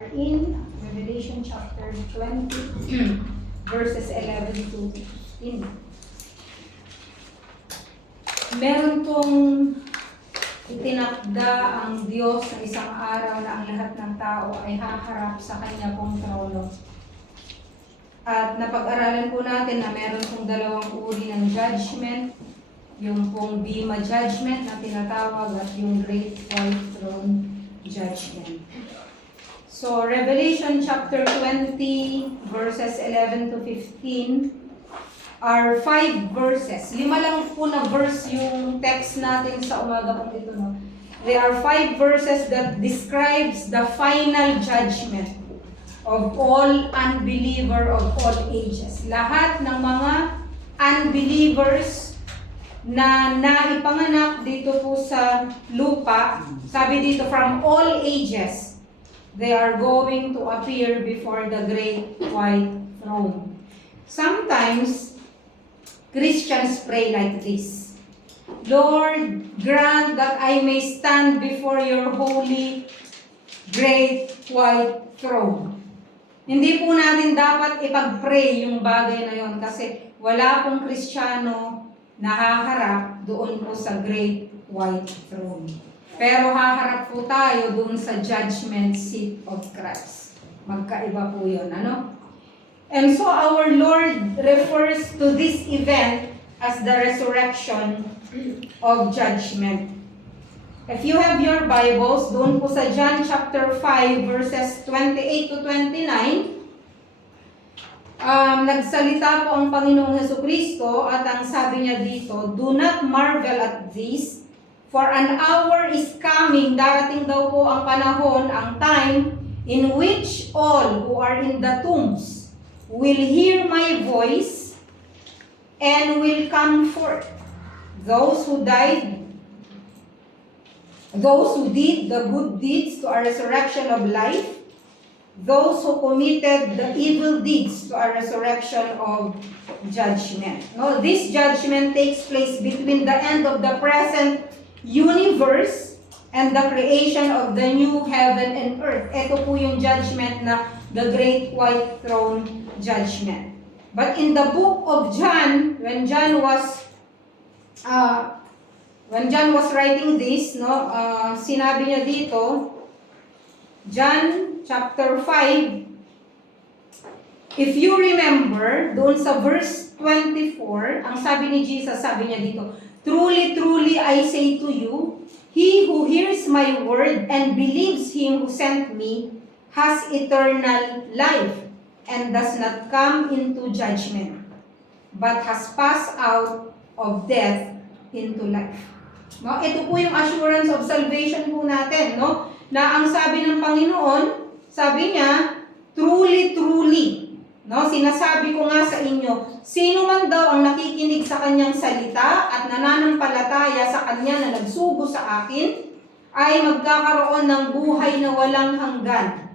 in Revelation chapter 20, verses 11 to 15. Meron tong itinakda ang Diyos sa isang araw na ang lahat ng tao ay haharap sa Kanya pong trono. At napag-aralan po natin na meron pong dalawang uri ng judgment, yung pong Bema judgment na tinatawag at yung Great White Throne judgment. So, Revelation chapter 20, verses 11 to 15 are 5 verses. 5 lang po na verse yung text natin sa umaga pong ito. No? They are 5 verses that describes the final judgment of all unbeliever of all ages. Lahat ng mga unbelievers na naipanganak dito po sa lupa, sabi dito, from all ages, they are going to appear before the great white throne. Sometimes, Christians pray like this: Lord, grant that I may stand before your holy, great white throne. Hindi po natin dapat ipag-pray yung bagay na yon kasi wala pong Kristiyano na haharap doon po sa great white throne. Pero haharap po tayo doon sa judgment seat of Christ. Magkaiba po yun, ano? And so our Lord refers to this event as the resurrection of judgment. If you have your Bibles, doon po sa John chapter 5, verses 28 to 29, nagsalita po ang Panginoong Jesucristo at ang sabi niya dito, "Do not marvel at this, for an hour is coming," darating daw po ang panahon, ang time, "in which all who are in the tombs will hear my voice and will come forth. Those who died, those who did the good deeds to a resurrection of life, those who committed the evil deeds to a resurrection of judgment." No, this judgment takes place between the end of the present universe and the creation of the new heaven and earth. Ito po yung judgment na the great white throne judgment. But in the book of John, when John was writing this, no, sinabi niya dito, John chapter 5, if you remember, doon sa verse 24, ang sabi ni Jesus, sabi niya dito, "Truly, truly, I say to you, he who hears my word and believes him who sent me has eternal life and does not come into judgment, but has passed out of death into life." No, ito po yung assurance of salvation po natin, no? Na ang sabi ng Panginoon, sabi niya, "Truly, truly." No, sinasabi ko nga sa inyo, sino man daw ang nakikinig sa kanyang salita at nananampalataya sa kanya na nagsugo sa akin, ay magkakaroon ng buhay na walang hanggan.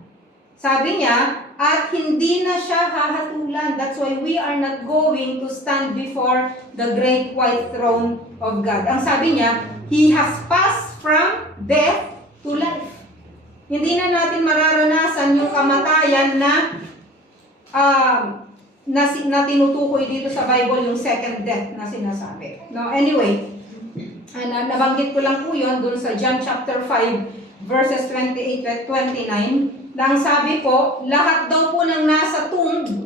Sabi niya, at hindi na siya hahatulan. That's why we are not going to stand before the great white throne of God. Ang sabi niya, He has passed from death to life. Hindi na natin mararanasan yung kamatayan na tinutukoy dito sa Bible, yung second death na sinasabi. No, anyway, nabanggit ko lang po yun dun sa John chapter 5, verses 28 at 29, lang sabi po, lahat daw po ng nasa tomb,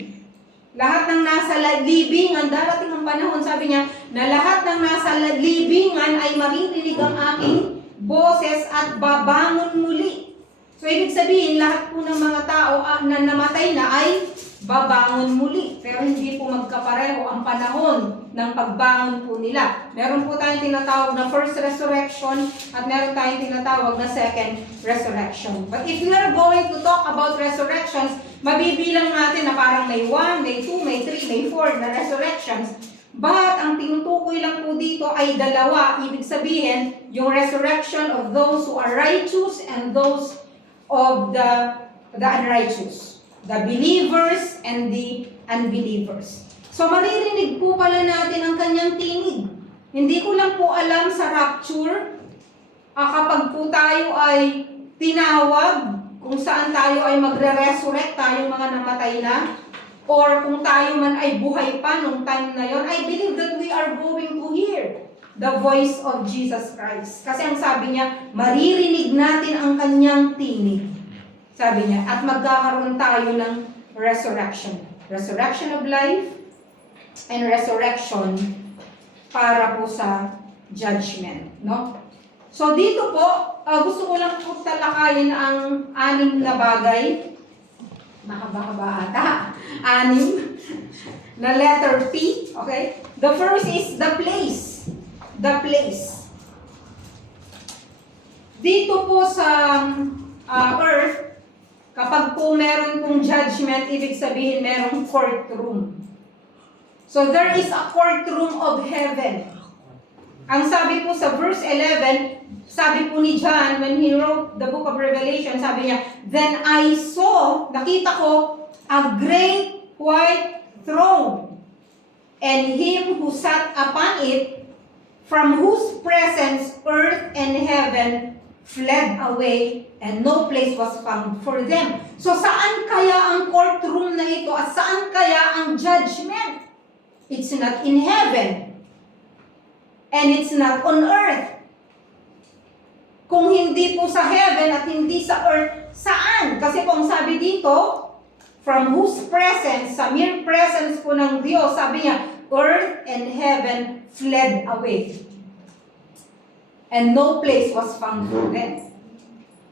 lahat ng nasa libingan, darating ang panahon, sabi niya, na lahat ng nasa libingan ay maririnig ang aking boses at babangon muli. So, ibig sabihin, lahat po ng mga tao na namatay na ay babangon muli. Pero hindi po magkapareho ang panahon ng pagbangon po nila. Meron po tayong tinatawag na first resurrection at meron tayong tinatawag na second resurrection. But if we are going to talk about resurrections, mabibilang natin na parang may 1, may 2, may 3, may 4 na resurrections. But ang tinutukoy lang po dito ay 2. Ibig sabihin, yung resurrection of those who are righteous and those of the unrighteous. The believers and the unbelievers. So maririnig po pala natin ang kanyang tinig. Hindi ko lang po alam sa rapture, kapag po tayo ay tinawag, kung saan tayo ay magre-resurrect, tayong mga namatay na, or kung tayo man ay buhay pa nung time na yon, I believe that we are going to hear the voice of Jesus Christ. Kasi ang sabi niya, maririnig natin ang kanyang tinig. Sabi niya, at magkakaroon tayo ng resurrection. Resurrection of life and resurrection para po sa judgment. No? So dito po, gusto ko lang po talakayin ang 6 na bagay. Mahaba-haba ata. 6 na letter P. Okay? The first is the place. The place. Dito po sa earth, kapag po meron pong judgment, ibig sabihin merong courtroom. So there is a courtroom of heaven. Ang sabi po sa verse 11, sabi po ni John, when he wrote the book of Revelation, sabi niya, then I saw, nakita ko, a great white throne, and him who sat upon it, from whose presence earth and heaven fled away, and no place was found for them. So saan kaya ang courtroom na ito, at saan kaya ang judgment? It's not in heaven. And it's not on earth. Kung hindi po sa heaven at hindi sa earth, saan? Kasi kung sabi dito, from whose presence, sa mere presence po ng Diyos, sabi niya, earth and heaven fled away. And no place was found for them.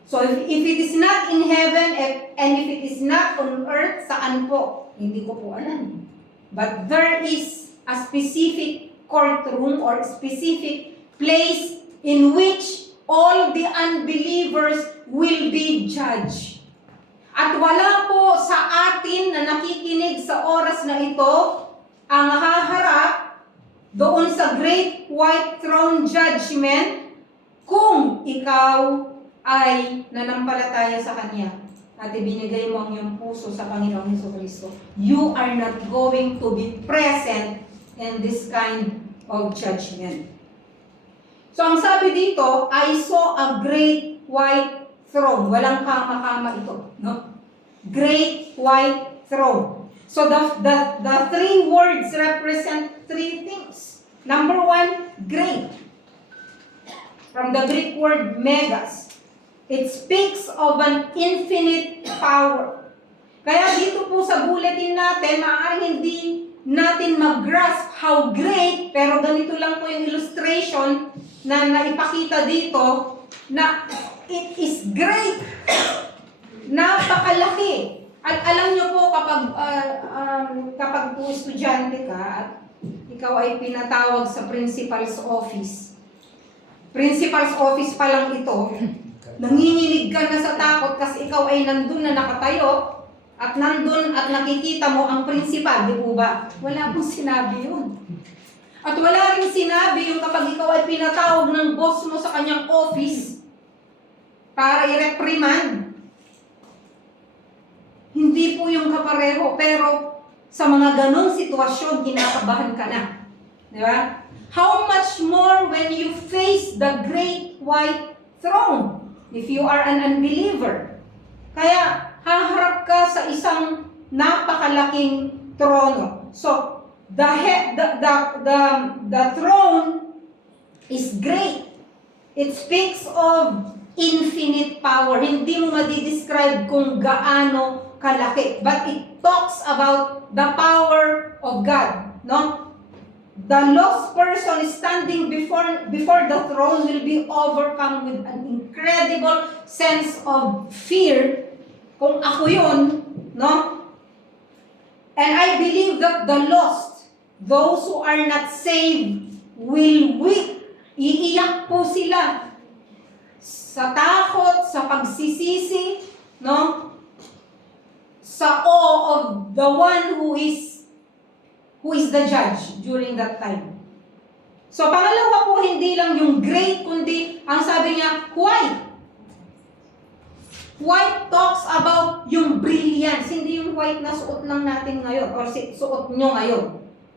So if it is not in heaven, and if it is not on earth, saan po? Hindi ko po alam. But there is a specific courtroom or specific place in which all the unbelievers will be judged. At wala po sa atin na nakikinig sa oras na ito ang haharap doon sa great white throne judgment kung ikaw ay nanampalataya sa Kanya at ibinigay mo ang iyong puso sa Panginoong Jesucristo. You are not going to be present in this kind of judgment. So ang sabi dito, I saw a great white throne. Walang kama-kama ito, no? Great white throne. So the 3 words represent 3 things. Number 1, great. From the Greek word megas. It speaks of an infinite power. Kaya dito po sa bulletin natin, maaaring hindi natin mag-grasp how great, pero ganito lang po yung illustration na naipakita dito, na it is great. Napakalaki. At alam nyo po, kapag po estudyante ka, at ikaw ay pinatawag sa principal's office. Principal's office pa lang ito, nanginginig ka na sa takot kasi ikaw ay nandun na nakatayo, at nandun at nakikita mo ang principal, di po ba? Wala pong sinabi yun. At wala rin sinabi yung kapag ikaw ay pinatawag ng boss mo sa kanyang office para i-reprimand. Hindi po yung kapareho, pero sa mga ganong sitwasyon, kinakabahan ka na. Di ba? How much more when you face the great white throne if you are an unbeliever? Kaya, haharap ka sa isang napakalaking trono. So, the throne is great. It speaks of infinite power. Hindi mo madidescribe kung gaano kalaki. But it talks about the power of God. No? The lost person standing before the throne will be overcome with an incredible sense of fear. Kung ako yun, no? And I believe that the lost, those who are not saved, will weep. Iiyak po sila sa takot, sa pagsisisi, no? Sa awe of the one who is the judge during that time. So pangalawa po, hindi lang yung great, kundi ang sabi niya, white. White talks about yung brilliance, hindi yung white na suot lang natin ngayon or suot nyo ngayon.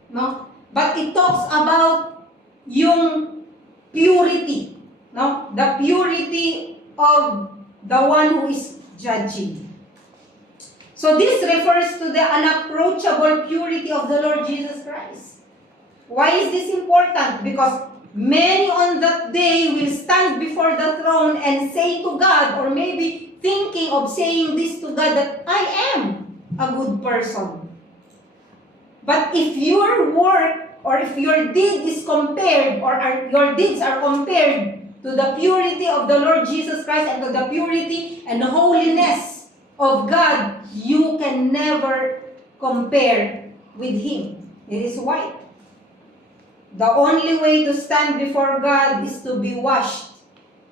No? But it talks about yung purity. No? The purity of the one who is judging. So this refers to the unapproachable purity of the Lord Jesus Christ. Why is this important? Because many on that day will stand before the throne and say to God, or maybe thinking of saying this to God, that I am a good person. But if your work or if your deed is compared, or your deeds are compared to the purity of the Lord Jesus Christ and to the purity and the holiness of God, you can never compare with Him. It is white. The only way to stand before God is to be washed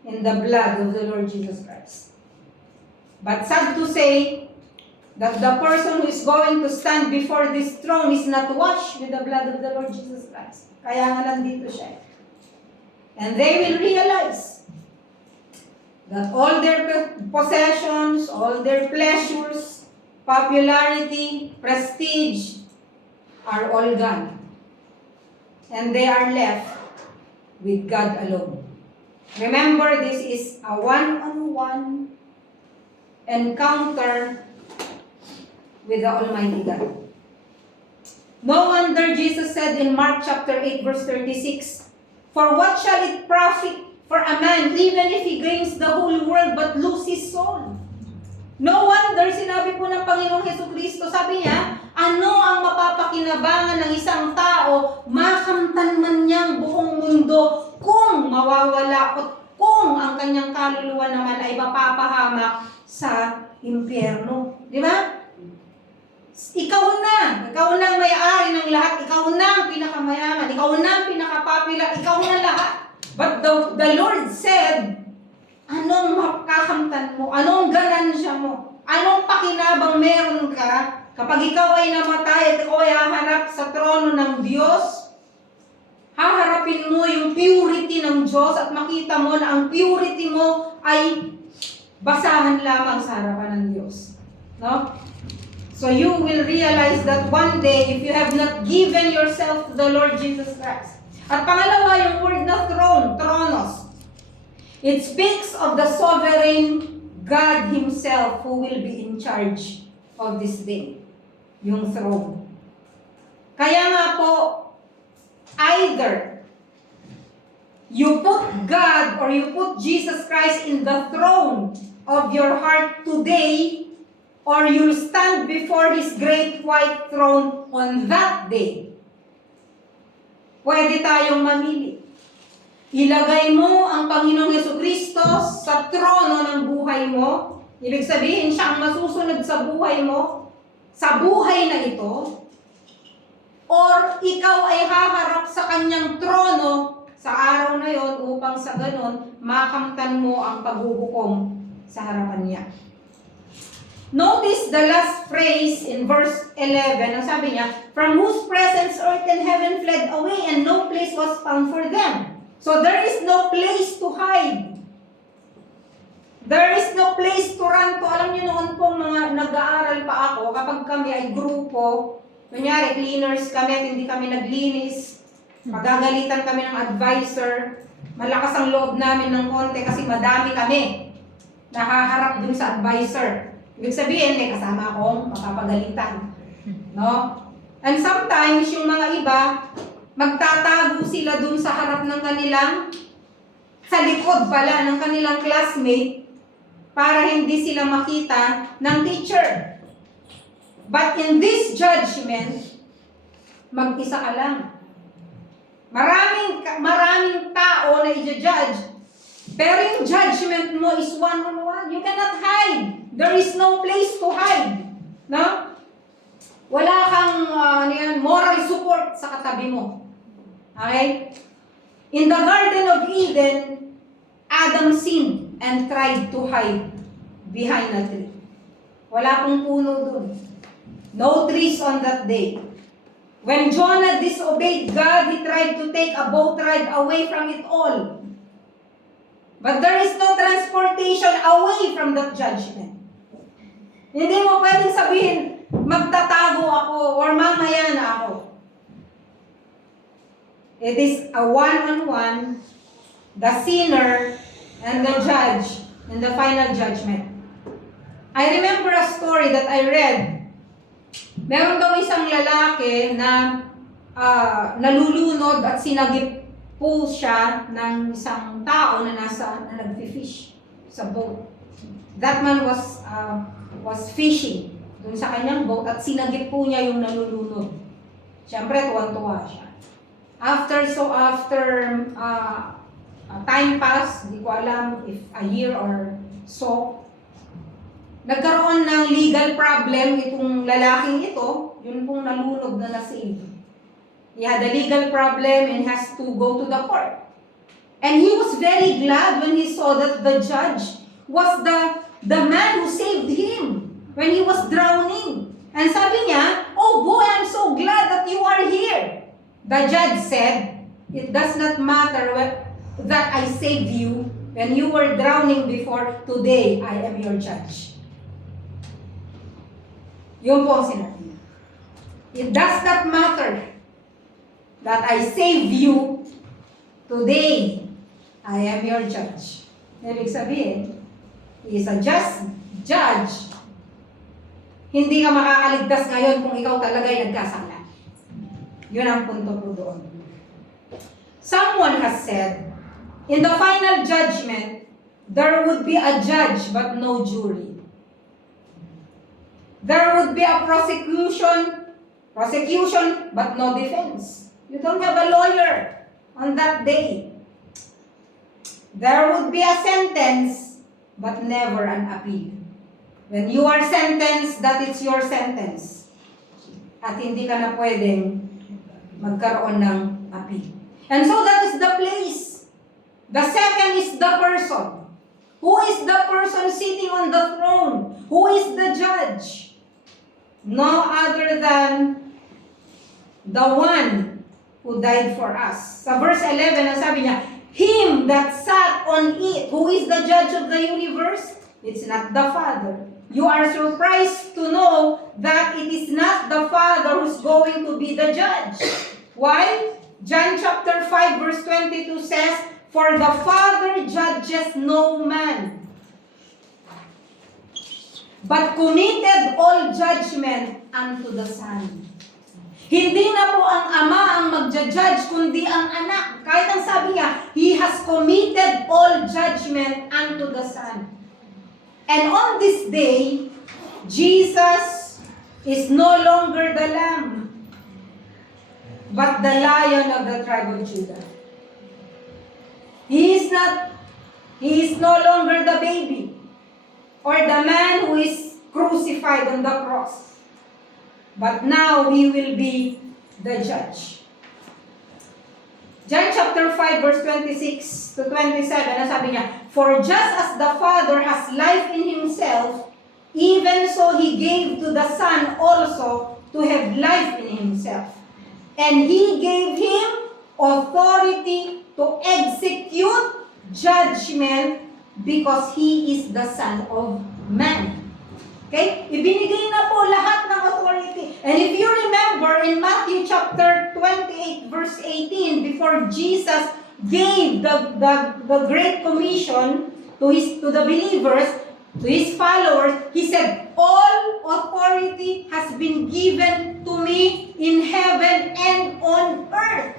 in the blood of the Lord Jesus Christ. But sad to say that the person who is going to stand before this throne is not washed with the blood of the Lord Jesus Christ. Kaya nga nandito siya. And they will realize that all their possessions, all their pleasures, popularity, prestige are all gone. And they are left with God alone. Remember, this is a one-on-one encounter with the Almighty God. No wonder Jesus said in Mark chapter 8 verse 36, "For what shall it profit for a man even if he gains the whole world but lose his soul?" No wonder, sinabi po ng Panginoong Jesucristo, sabi niya, ano ang mapapakinabangan ng isang tao, makamtan man niyang buong mundo, kung mawawala at kung ang kanyang kaluluwa naman ay mapapahamak sa impyerno. Di ba? Ikaw na ang may-ari ng lahat, ikaw na ang pinakamayaman, ikaw na ang pinakapopular, ikaw na lahat. But the Lord said, anong makakamtan mo? Anong ganansya mo? Anong pakinabang meron ka kapag ikaw ay namatay at ikaw ay haharap sa trono ng Diyos? Haharapin mo yung purity ng Diyos at makita mo na ang purity mo ay basahan lamang sa harapan ng Diyos. No? So you will realize that one day, if you have not given yourself to the Lord Jesus Christ. At pangalawa, yung word na throne, tronos. It speaks of the sovereign God Himself who will be in charge of this day, yung throne. Kaya nga po, either you put God or you put Jesus Christ in the throne of your heart today, or you'll stand before His great white throne on that day. Pwede tayong mamili. Ilagay mo ang Panginoong Jesucristo sa trono ng buhay mo. Ibig sabihin, siya ang masusunod sa buhay mo, sa buhay na ito. Or ikaw ay haharap sa kanyang trono sa araw na yon upang sa ganon, makamtan mo ang paghuhukom sa harapan niya. Notice the last phrase in verse 11. Ang sabi niya, "From whose presence earth and heaven fled away, and no place was found for them." So there is no place to hide. There is no place to run to. Alam niyo noon pong mga nag-aaral pa ako, kapag kami ay grupo, kunyari cleaners kami at hindi kami naglinis, magagalitan kami ng advisor, malakas ang loob namin ng konti kasi madami kami nahaharap dun sa advisor. Ibig sabihin, may kasama akong mapapagalitan. No? And sometimes, yung mga iba, magtatago sila dun sa harap ng kanilang, sa likod pala ng kanilang classmate, para hindi sila makita ng teacher. But in this judgment, mag-isa ka lang. Maraming tao na i-judge, pero yung judgment mo is one-on-one. You cannot hide. There is no place to hide. No? Wala kang moral support sa katabi mo. Okay? In the Garden of Eden, Adam sinned and tried to hide behind a tree. Wala pong puno dun. No trees on that day. When Jonah disobeyed God, he tried to take a boat ride away from it all. But there is no transportation away from that judgment. Hindi mo pwedeng sabihin, magtatago ako or mamaya na ako. It is a one-on-one, the sinner and the judge in the final judgment. I remember a story that I read. Meron daw isang lalaki na nalulunod at sinagip po siya ng isang tao na nagfi-fish sa boat. That man was fishing dun sa kanyang boat at sinagip po niya yung nalulunod. Siyempre, tuwan-tuwa siya. After time passed, hindi ko alam if a year or so, nagkaroon ng legal problem itong lalaking ito, yun pong nalunod na nasave. He had a legal problem and has to go to the court. And he was very glad when he saw that the judge was the man who saved him when he was drowning. And sabi niya, "Oh boy, I'm so glad that you are here." The judge said, "It does not matter that I saved you when you were drowning before. Today, I am your judge." Yun po ang sinabi niya. It does not matter that I save you. Today, I am your judge. Ibig sabihin, He is a just judge. Hindi ka makakaligtas ngayon kung ikaw talaga'y nagkasala. Yun ang punto po doon. Someone has said, in the final judgment, there would be a judge but no jury. There would be a prosecution but no defense. You don't have a lawyer on that day. There would be a sentence but never an appeal. When you are sentenced, that is your sentence. At hindi ka na pwedeng magkaroon ng appeal. And so that is the place. The second is the person. Who is the person sitting on the throne? Who is the judge? No other than the one who died for us. Sa verse 11, ang sabi niya, Him that sat on it. Who is the judge of the universe? It's not the Father. You are surprised to know that it is not the Father who's going to be the judge. Why? John chapter 5 verse 22 says, "For the Father judges no man, but committed all judgment unto the Son." Hindi na po ang Ama ang magja-judge, kundi ang Anak. Kahit ang sabi niya, He has committed all judgment unto the Son. And on this day, Jesus is no longer the Lamb, but the Lion of the tribe of Judah. He is no longer the baby or the man who is crucified on the cross. But now He will be the judge. John chapter 5 verse 26 to 27, sabi niya, "For just as the Father has life in Himself, even so He gave to the Son also to have life in Himself. And He gave Him authority to execute judgment because He is the Son of Man." Okay? Ibinigay na po lahat ng authority. And if you remember in Matthew chapter 28 verse 18, before Jesus gave the Great Commission to the believers, to His followers, He said, "All authority has been given to me in heaven and on earth."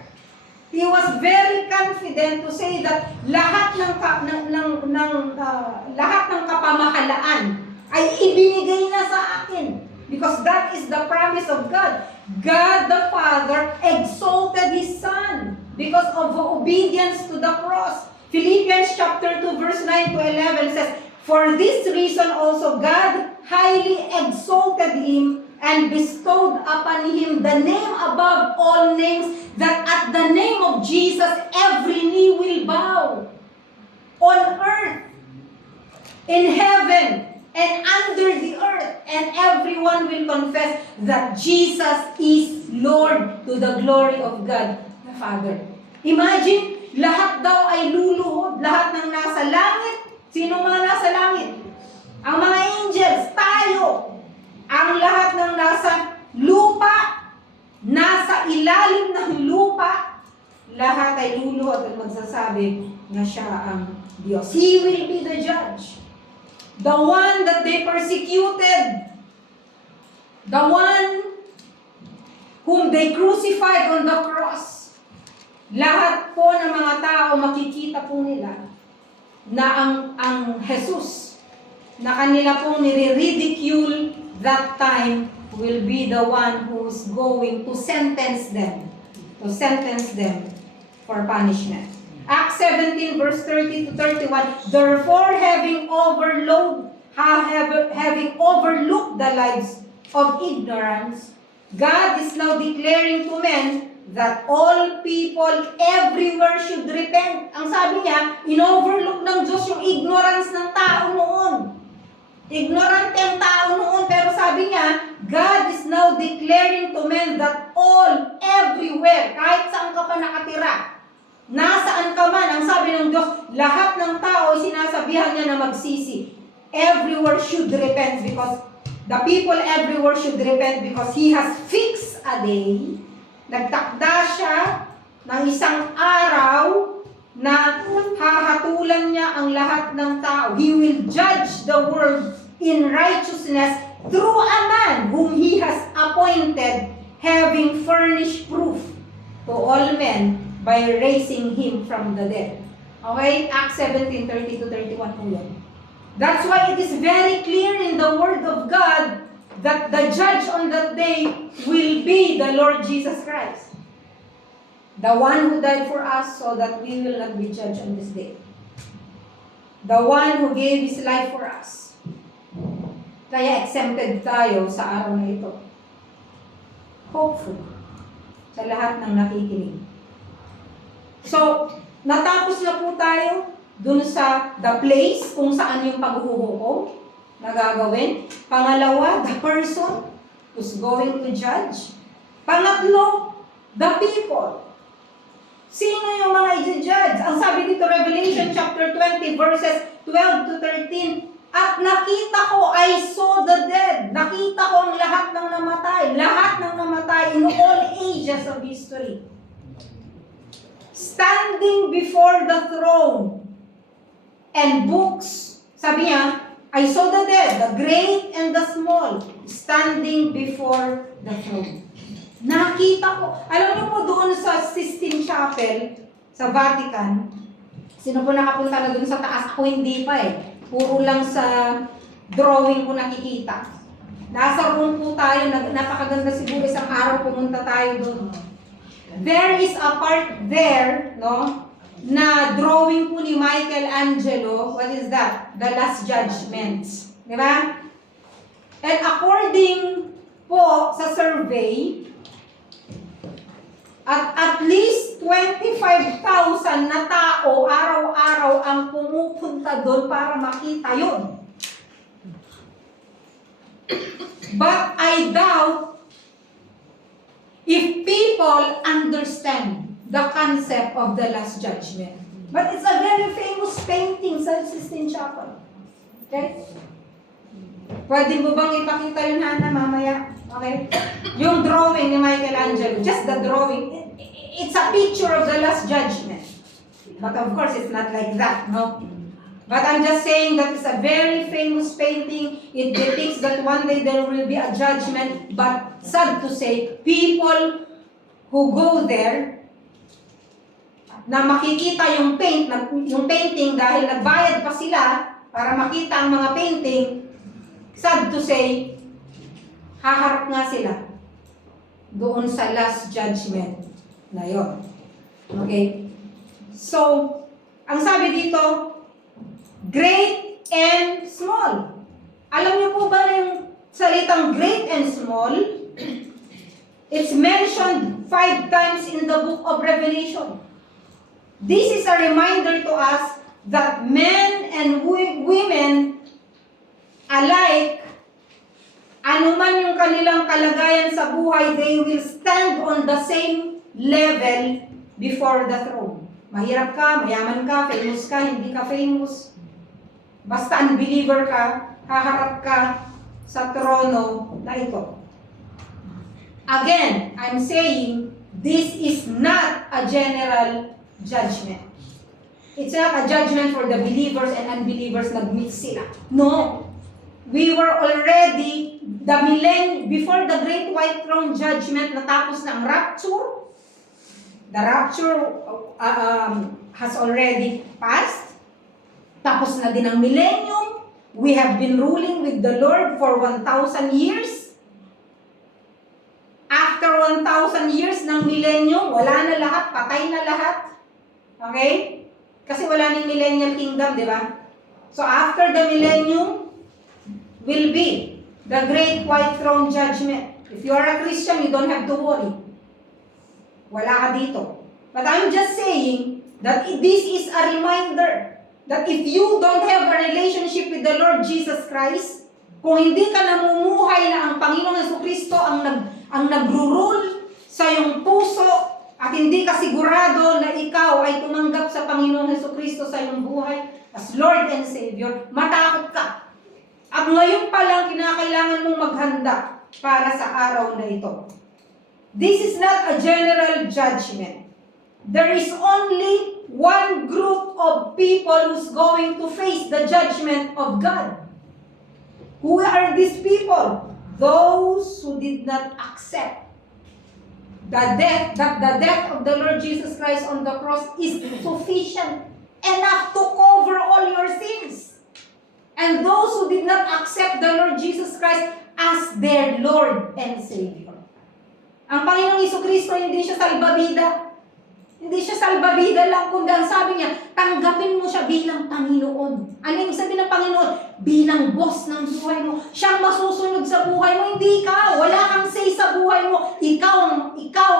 He was very confident to say that lahat ng kapamahalaan ay ibinigay na sa akin. Because that is the promise of God. God the Father exalted His Son because of obedience to the cross. Philippians chapter 2 verse 9 to 11 says, "For this reason also God highly exalted Him and bestowed upon Him the name above all names, that at the name of Jesus every knee will bow, on earth, in heaven, and under the earth, and everyone will confess that Jesus is Lord, to the glory of God the Father." Imagine, lahat daw ay luluhod, lahat ng nasa langit. Sino mga nasa langit? Ang mga angels, tayo. Ang lahat ng nasa lupa, nasa ilalim ng lupa, lahat ay luluhod at magsasabi na Siya ang Diyos. He will be the judge. the one that they persecuted, the one whom they crucified on the cross. Lahat po ng mga tao makikita po nila na ang Jesus na kanila pong nire-ridicule that time will be the one who's going to sentence them for punishment. Acts 17 verse 30 to 31, therefore having overlooked the lives of ignorance, God is now declaring to men that all people everywhere should repent. Ang sabi niya, in-overlook ng Diyos yung ignorance ng tao noon. Ignorante ang tao noon, pero sabi niya, God is now declaring to men that all, everywhere, kahit saan ka pa nakatira, nasaan ka man, ang sabi ng Diyos, lahat ng tao ay sinasabihan niya na magsisi. Everywhere should repent because the people everywhere should repent because He has fixed a day. Nagtakda siya ng isang araw na hahatulan niya ang lahat ng tao. He will judge the world in righteousness through a man whom He has appointed, having furnished proof to all men by raising Him from the dead. Okay? Acts 17:30-31 po yun. That's why it is very clear in the Word of God that the judge on that day will be the Lord Jesus Christ. The one who died for us so that we will not be judged on this day. The one who gave His life for us. Kaya exempted tayo sa araw na ito. Hopeful. Sa lahat ng nakikinig. So, natapos na po tayo dun sa the place kung saan yung paghuhukom na gagawin. Pangalawa, the person who's going to judge. Pangatlo, the people. Sino yung mga i-judge? Ang sabi dito, Revelation chapter 20, verses 12 to 13, at nakita ko, I saw the dead. Nakita ko ang lahat ng namatay. Lahat ng namatay in all ages of history. Standing before the throne. And books, sabi niya, I saw the dead, the great and the small, standing before the throne. Nakita ko. Alam niyo po doon sa Sistine Chapel, sa Vatican, sino po nakapunta na doon sa taas? Ako hindi pa eh. Puro lang sa drawing ko nakikita. Nasa room po tayo, napakaganda siguro isang araw pumunta tayo doon. There is a part there, no, na drawing po ni Michelangelo. What is that? The Last Judgment. Di ba? And according po sa survey, at least 25,000 na tao araw-araw ang pumupunta doon para makita yun. But I doubt if people understand the concept of the Last Judgment. But it's a very famous painting sa Sistine Chapel. Okay? Pwede mo bang ipakita yun, Hana, mamaya? Okay? Yung drawing ni Michelangelo, just the drawing, it's a picture of the Last Judgment. But of course, it's not like that, no? But I'm just saying that it's a very famous painting. It depicts that one day there will be a judgment. But sad to say, people who go there, na makikita yung painting dahil nagbayad pa sila para makita ang mga painting, sad to say, haharap nga sila doon sa Last Judgment na yon. Okay? So, ang sabi dito, great and small. Alam niyo po ba yung salitang great and small? It's mentioned 5 times in the book of Revelation. This is a reminder to us that men and women alike, anuman yung kanilang kalagayan sa buhay, they will stand on the same level before the throne. Mahirap ka, mayaman ka, famous ka, hindi ka famous. Basta unbeliever ka, haharap ka sa trono na ito. Again, I'm saying, this is not a general judgment. It's not a judgment for the believers and unbelievers, nag-mix sila. No. We were already, before the great white throne judgment, natapos na ang rapture. The rapture has already passed. Tapos na din ang millennium. We have been ruling with the Lord for 1,000 years. After 1,000 years ng millennium, wala na lahat, patay na lahat. Okay? Kasi wala nang millennial kingdom, di ba? So after the millennium, will be the great white throne judgment. If you are a Christian, you don't have to worry. Wala ka dito. But I'm just saying that this is a reminder that if you don't have a relationship with the Lord Jesus Christ, kung hindi ka namumuhay na ang Panginoong Jesucristo ang nagro-rule sa iyong puso at hindi ka sigurado na ikaw ay tumanggap sa Panginoong Jesucristo sa iyong buhay as Lord and Savior, matakot ka. At ngayon pa lang, kinakailangan mong maghanda para sa araw na ito. This is not a general judgment. There is only one group of people who's going to face the judgment of God. Who are these people? Those who did not accept that the death of the Lord Jesus Christ on the cross is sufficient enough to cover all your sins. And those who did not accept the Lord Jesus Christ as their Lord and Savior. Ang Panginoong Jesucristo, hindi siya salbabida. Hindi siya salbabida lang, kundi ang sabi niya, tanggapin mo siya bilang Panginoon. Ano yung sabi ng Panginoon? Bilang boss ng buhay mo. Siyang masusunod sa buhay mo, hindi ka. Wala kang say sa buhay mo. Ikaw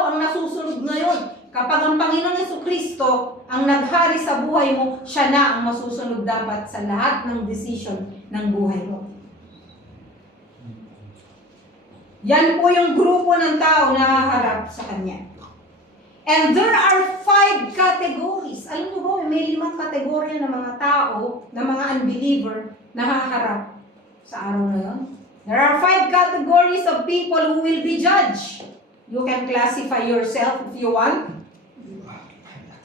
ang nasusunod ngayon. Kapag ang Panginoong Jesucristo ang naghari sa buhay mo, siya na ang masusunod dapat sa lahat ng decision ng buhay mo. Yan po yung grupo ng tao na haharap sa Kanya. And there are 5 categories. Alam niyo ba, may 5 kategorya ng mga tao, ng mga unbeliever na haharap sa araw na yun. There are 5 categories of people who will be judged. You can classify yourself if you want.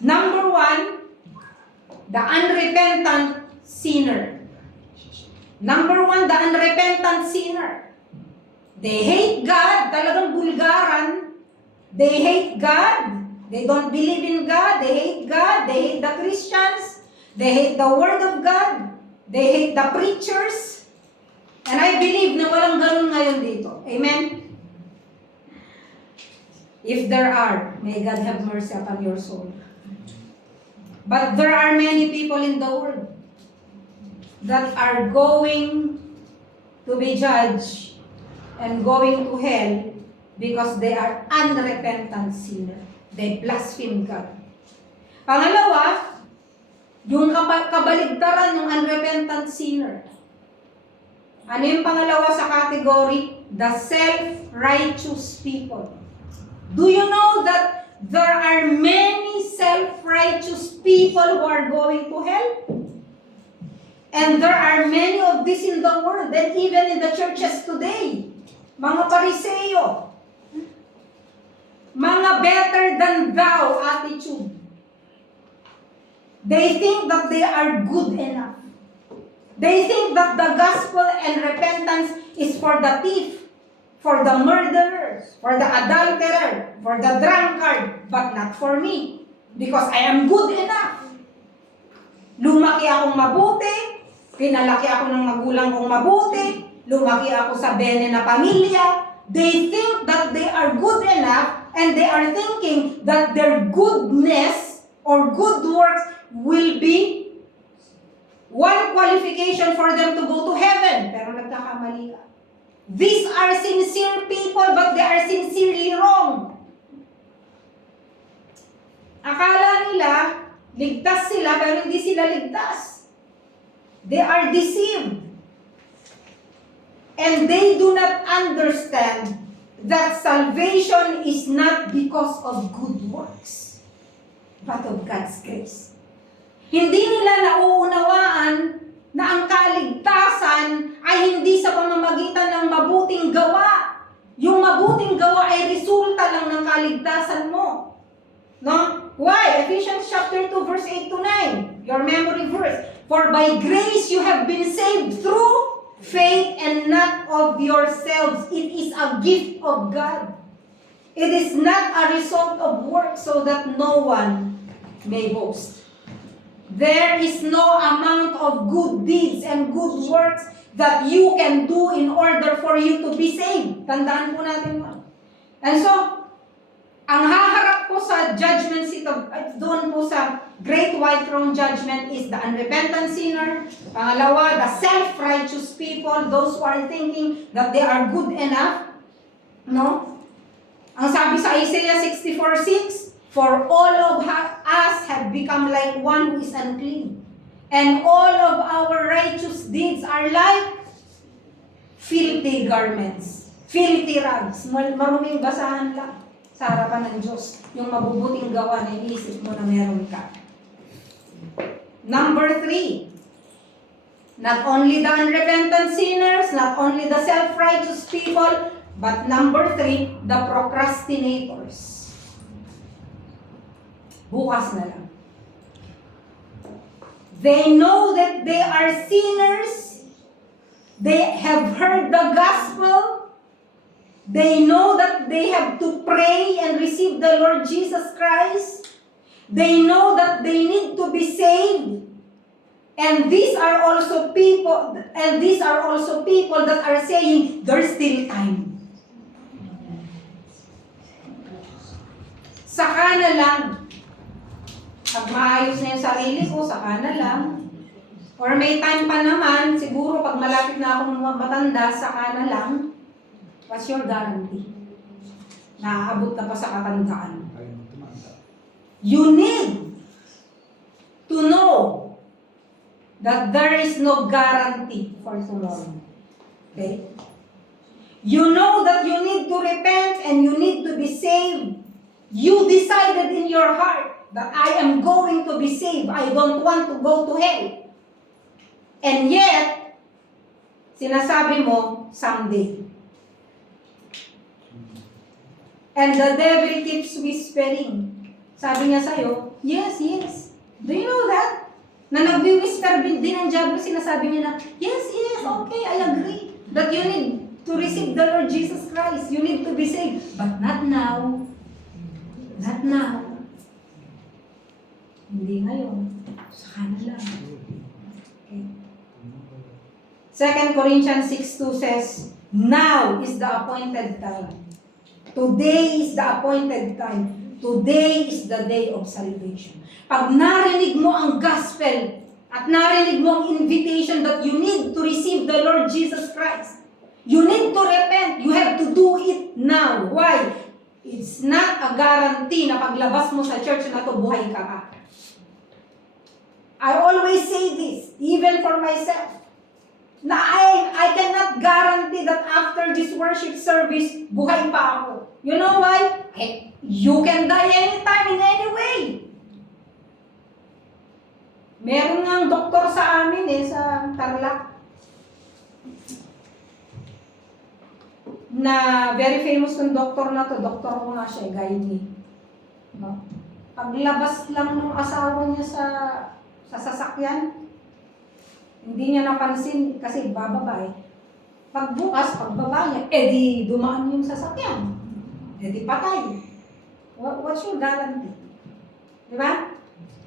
Number 1, the unrepentant sinner. Number 1, the unrepentant sinner. They hate God, talagang bulgaran. They hate God. They don't believe in God. They hate God. They hate the Christians. They hate the Word of God. They hate the preachers. And I believe na walang ganun ngayon dito. Amen? If there are, may God have mercy upon your soul. But there are many people in the world that are going to be judged and going to hell because they are unrepentant sinners. They blaspheme God. Pangalawa, yung kabaligtaran ng unrepentant sinner. Ano yung pangalawa sa category? The self-righteous people. Do you know that there are many self-righteous people who are going to hell? And there are many of this in the world and even in the churches today. Mga Pariseo. Mga better than thou attitude. They think that they are good enough. They think that the gospel and repentance is for the thief, for the murderer, for the adulterer, for the drunkard, but not for me. Because I am good enough. Lumaki akong mabuti, pinalaki ako ng magulang kong mabuti, lumaki ako sa bene na pamilya. They think that they are good enough and they are thinking that their goodness or good works will be one qualification for them to go to heaven. Pero nagkakamali ka. These are sincere people but they are sincerely wrong. Akala nila, ligtas sila pero hindi sila ligtas. They are deceived. And they do not understand that salvation is not because of good works, but of God's grace. Hindi nila nauunawaan na ang kaligtasan ay hindi sa pamamagitan ng mabuting gawa. Yung mabuting gawa ay resulta lang ng kaligtasan mo. No? Why? Ephesians chapter 2 verse 8 to 9. Your memory verse. For by grace you have been saved through faith and not of yourselves. It is a gift of God. It is not a result of work so that no one may boast. There is no amount of good deeds and good works that you can do in order for you to be saved. Tandaan po natin mo. And so, ang haharap po sa judgment seat of, doon po sa great white throne judgment is the unrepentant sinner. Pangalawa, the self-righteous people, those who are thinking that they are good enough. No? Ang sabi sa Isaiah 64:6, for all of us have become like one who is unclean, and all of our righteous deeds are like filthy garments, filthy rags. Maruming basahan lang sa harapan ng Diyos. Yung mabubuting gawa na inisip mo na meron ka. Number 3, not only the unrepentant sinners, not only the self-righteous people, but number 3, the procrastinators. Bukas na lang. They know that they are sinners. They have heard the gospel. They know that they have to pray and receive the Lord Jesus Christ. They know that they need to be saved. And these are also people that are saying there's still time. Saka na lang. Pag maayos na yung sarili ko, saka na lang. Or may time pa naman, siguro pag malapit na akong matanda, saka na lang. What's your guarantee? Naaabot na pa sa katandaan. You need to know that there is no guarantee for tomorrow. Okay? You know that you need to repent and you need to be saved. You decided in your heart that I am going to be saved. I don't want to go to hell. And yet, sinasabi mo, someday. And the devil keeps whispering. Sabi niya sa'yo, yes, yes. Do you know that? Na nag-whisper din ang diablo, sinasabi niya na, yes, yes, okay, I agree. That you need to receive the Lord Jesus Christ. You need to be saved. But not now. Not now. Hindi ngayon. Saka na lang. Okay. 2 Corinthians 6:2 says, now is the appointed time. Today is the appointed time. Today is the day of salvation. Pag narinig mo ang gospel at narinig mo ang invitation that you need to receive the Lord Jesus Christ, you need to repent. You have to do it now. Why? It's not a guarantee na paglabas mo sa church na to, buhay ka pa. I always say this, even for myself, na I cannot guarantee that after this worship service, buhay pa ako. You know why? You can die anytime, in any way. Meron nga doktor sa amin sa Tarlac, na very famous kong doktor na to, doktor ko nga siya, Gaini. No? Paglabas lang ng asawa niya sa sasakyan, hindi niya napansin kasi bababa eh. Pagbukas, pagbaba niya, di dumaan yung sasakyan. Di patay. What's your guarantee? Di ba?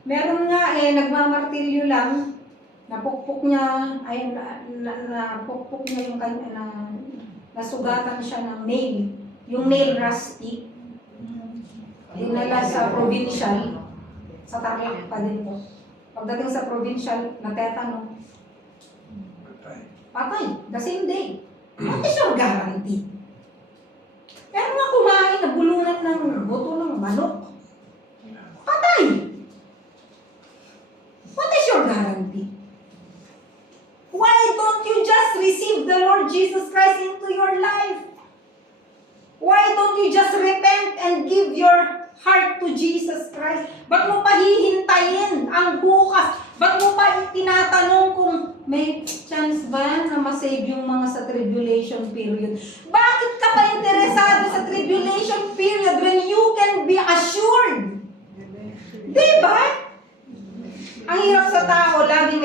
Meron nga nagmamartilyo lang, napukpok niya, napukpok niya yung kanya, nasugatan siya ng nail. Yung nail rusty, dinala sa provincial, sa Tarlac pa din po. Pagdating sa provincial, natetanong, patay, the same day. What is your guarantee? Pero nga kumain na bulungan ng buto ng manok, patay. What is your guarantee? Why don't you just receive the Lord Jesus Christ into your life? Why don't you just repent and give your heart to Jesus Christ? Ba't mo pa hihintayin ang bukas? Ba't mo pa tinatanong kung may chance ba na masave yung mga sa tribulation period? Bakit ka pa interesado sa tribulation period when you can be assured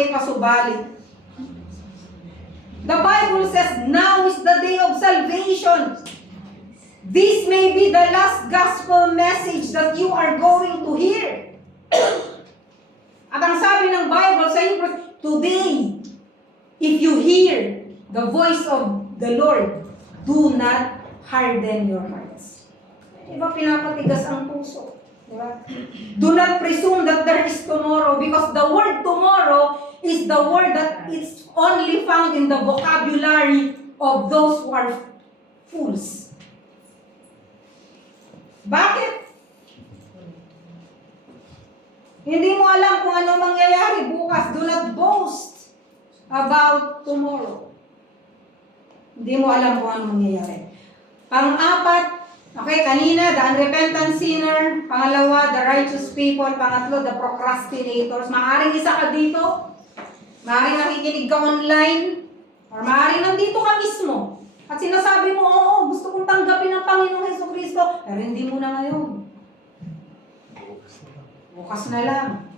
may pasubali. The Bible says, now is the day of salvation. This may be the last gospel message that you are going to hear. At ang sabi ng Bible sa Hebrews, today, if you hear the voice of the Lord, do not harden your hearts. Diba pinapatigas ang puso? Diba? Do not presume that there is tomorrow, because the word tomorrow is the word that is only found in the vocabulary of those who are fools. Bakit? Hindi mo alam kung ano mangyayari bukas. Do not boast about tomorrow. Hindi mo alam kung ano mangyayari. Pang-apat, okay, kanina, the unrepentant sinner. Pangalawa, the righteous people. Pangatlo, the procrastinators. Maaaring isa ka dito. Maaaring nakikinig ka online. Or maaaring nandito ka mismo. At sinasabi mo, oo, gusto kong tanggapin ang Panginoong Jesucristo. Pero hindi mo na ngayon. Bukas na lang.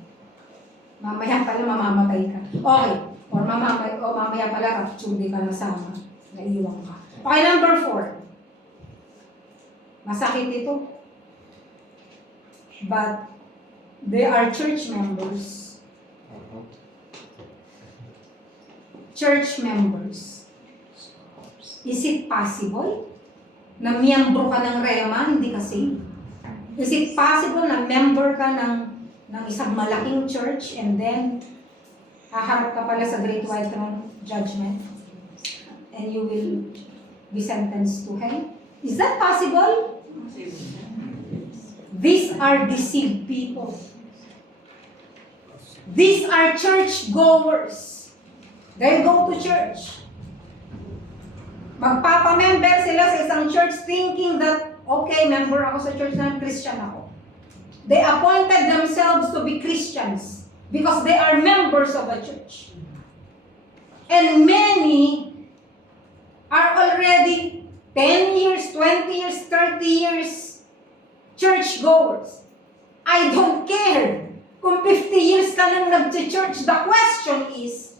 Mamaya pala mamamatay ka. Okay. Or mamaya pala rapture ka na sama. Naiiwan ka. Okay, number 4. Masakit ito. But they are church members. Church members. Is it possible na miyembro ka ng Rema, hindi ka saved? Is it possible na member ka ng isang malaking church and then haharap ka pala sa Great White Throne Judgment and you will be sentenced to hell? Is that possible? These are deceived people. These are church goers. They go to church. Magpapamember sila sa isang church thinking that, okay, member ako sa church na Christian ako. They appointed themselves to be Christians because they are members of a church. And many are already 10 years, 20 years, 30 years church goers. I don't care kung 50 years ka nang nag-church. The question is,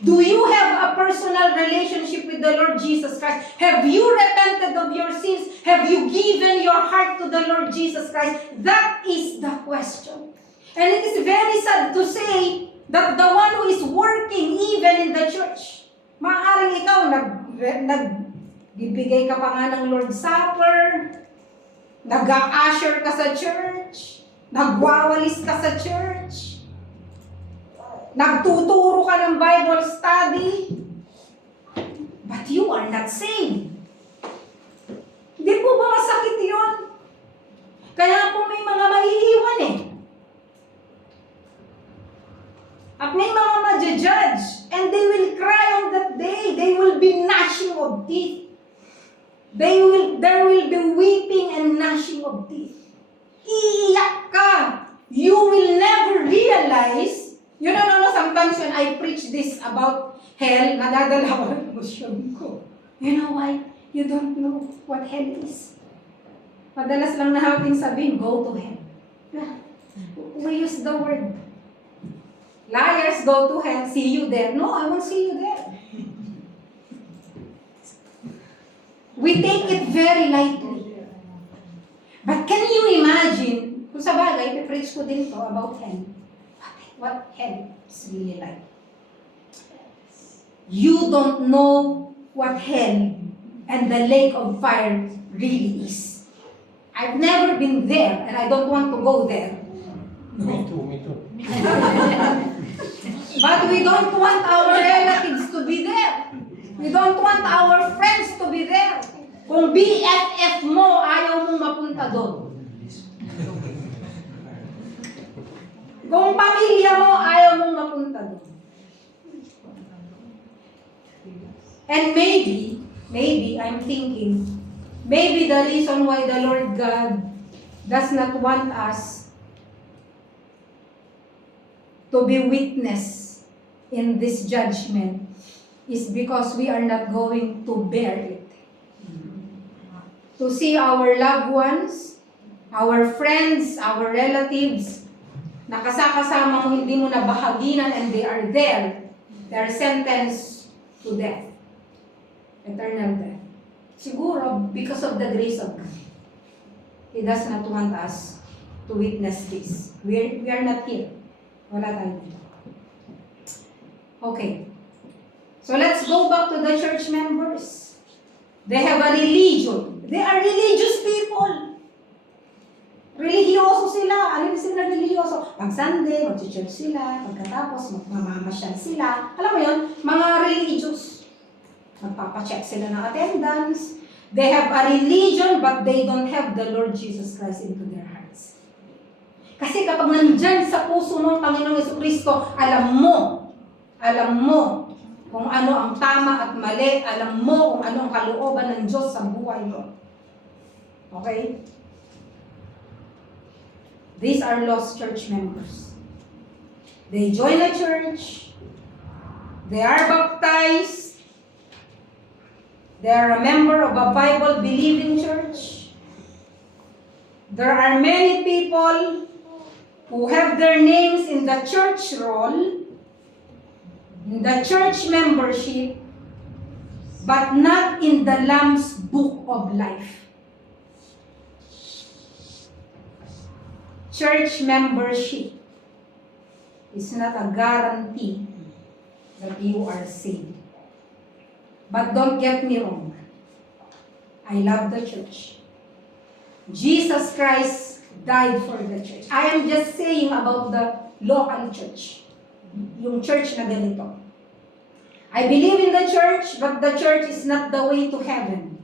do you have a personal relationship with the Lord Jesus Christ? Have you repented of your sins? Have you given your heart to the Lord Jesus Christ? That is the question. And it is very sad to say that the one who is working even in the church, maaaring ikaw nagbibigay ka pa nga ng Lord's Supper, nag-a-usher ka sa church, nagwawalis ka sa church, nagtuturo ka ng Bible study, but you are not saved. Hindi po ba masakit yun? Kaya po may mga maiiwan eh. At may mga ma-judge, and they will cry on that day. They will be gnashing of teeth. There will be weeping and gnashing of teeth. Iiyak ka. You will never realize. You know, sometimes when I preach this about hell, nadadala ko ang emosyon ko. You know why? You don't know what hell is. Madalas lang natin sabihin, go to hell. We use the word. Liars go to hell, see you there. No, I won't see you there. We take it very lightly. But can you imagine, kung sa bagay, i-preach ko din to about hell. What hell is really like. You don't know what hell and the lake of fire really is. I've never been there and I don't want to go there. Me too. But we don't want our relatives to be there. We don't want our friends to be there. Kung BFF mo, ayaw mong mapunta doon. Kung pamilya mo, ayaw mong mapunta doon. And maybe, I'm thinking, maybe the reason why the Lord God does not want us to be witness in this judgment is because we are not going to bear it. To see our loved ones, our friends, our relatives, nakasakasama mo, hindi mo nabahaginan, and they are there, they are sentenced to death. Eternal death. Siguro, because of the grace of God, He does not want us to witness this. We are not here. Wala tayo dito. Okay. So let's go back to the church members. They have a religion. They are religious people. Religyoso sila. Ano yung sila religyoso? Pag Sunday, mag-church sila. Pagkatapos, magmamasyal sila. Alam mo yun? Mga religious. Magpapacheck sila ng attendance. They have a religion, but they don't have the Lord Jesus Christ into their hearts. Kasi kapag nandyan sa puso mo ang Panginoong Jesucristo, alam mo kung ano ang tama at mali, alam mo kung ano ang kalooban ng Diyos sa buhay mo. Okay? These are lost church members. They join a church. They are baptized. They are a member of a Bible-believing church. There are many people who have their names in the church roll, in the church membership, but not in the Lamb's Book of Life. Church membership is not a guarantee that you are saved. But don't get me wrong. I love the church. Jesus Christ died for the church. I am just saying about the local church. Yung church na ganito. I believe in the church, but the church is not the way to heaven.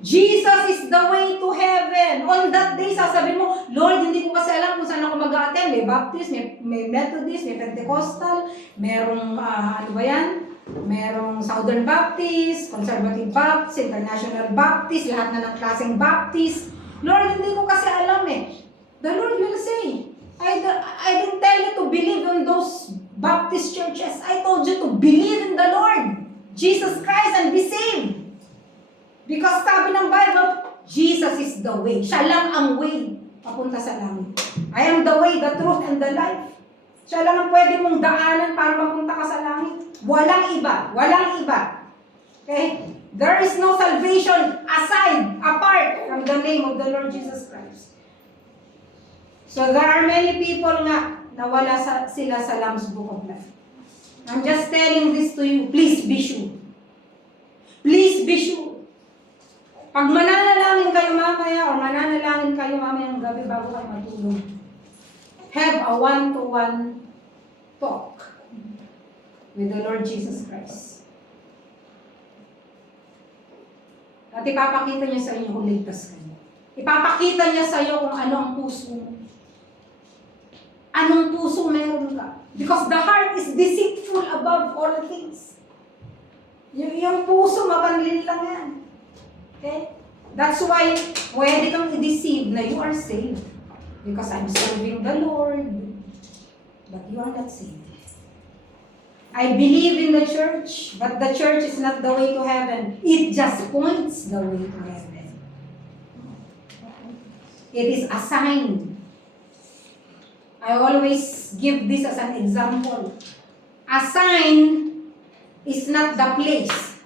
Jesus is the way to heaven. On that day, sasabihin mo, Lord, hindi ko kasi alam kung saan ako mag-attend. May Baptist, may Methodist, may Pentecostal, merong, ano ba yan? Merong Southern Baptist, Conservative Baptist, International Baptist, lahat na ng klaseng Baptist. Lord, hindi ko kasi alam eh. The Lord will say, I didn't tell you to believe in those Baptist churches. I told you to believe in the Lord, Jesus Christ, and be saved. Because sabi ng Bible, Jesus is the way. Siya lang ang way papunta sa langit. I am the way, the truth, and the life. Siya lang ang pwede mong daanan para mapunta ka sa langit. Walang iba. Walang iba. Okay? There is no salvation apart from the name of the Lord Jesus Christ. So there are many people nga nawala sila sa Lamb's Book of Life. I'm just telling this to you. Please be sure. Please be sure. Pag mananalangin kayo mamaya or mananalangin kayo mamayang gabi bago kayo matulog, have a one-to-one talk with the Lord Jesus Christ. At ipapakita niya sa inyo kung ligtas kayo. Ipapakita niya sa iyo kung ano ang puso mo. Anong puso meron ka? Because the heart is deceitful above all things. Yung puso, mapanlil lang yan. Okay? That's why, pwede kang i-deceive na you are saved. Because I'm serving the Lord. But you are not saved. I believe in the church, but the church is not the way to heaven. It just points the way to heaven. It is a sign. I always give this as an example. A sign is not the place.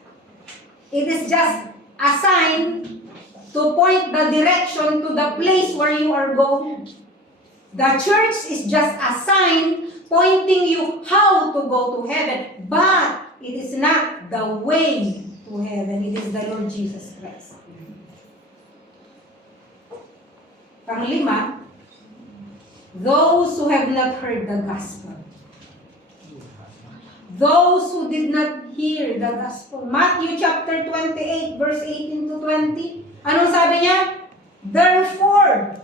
It is just a sign to point the direction to the place where you are going. The church is just a sign pointing you how to go to heaven. But it is not the way to heaven. It is the Lord Jesus Christ. Panglima, those who have not heard the gospel. Those who did not hear the gospel. Matthew chapter 28, verse 18 to 20. Anong sabi niya? Therefore,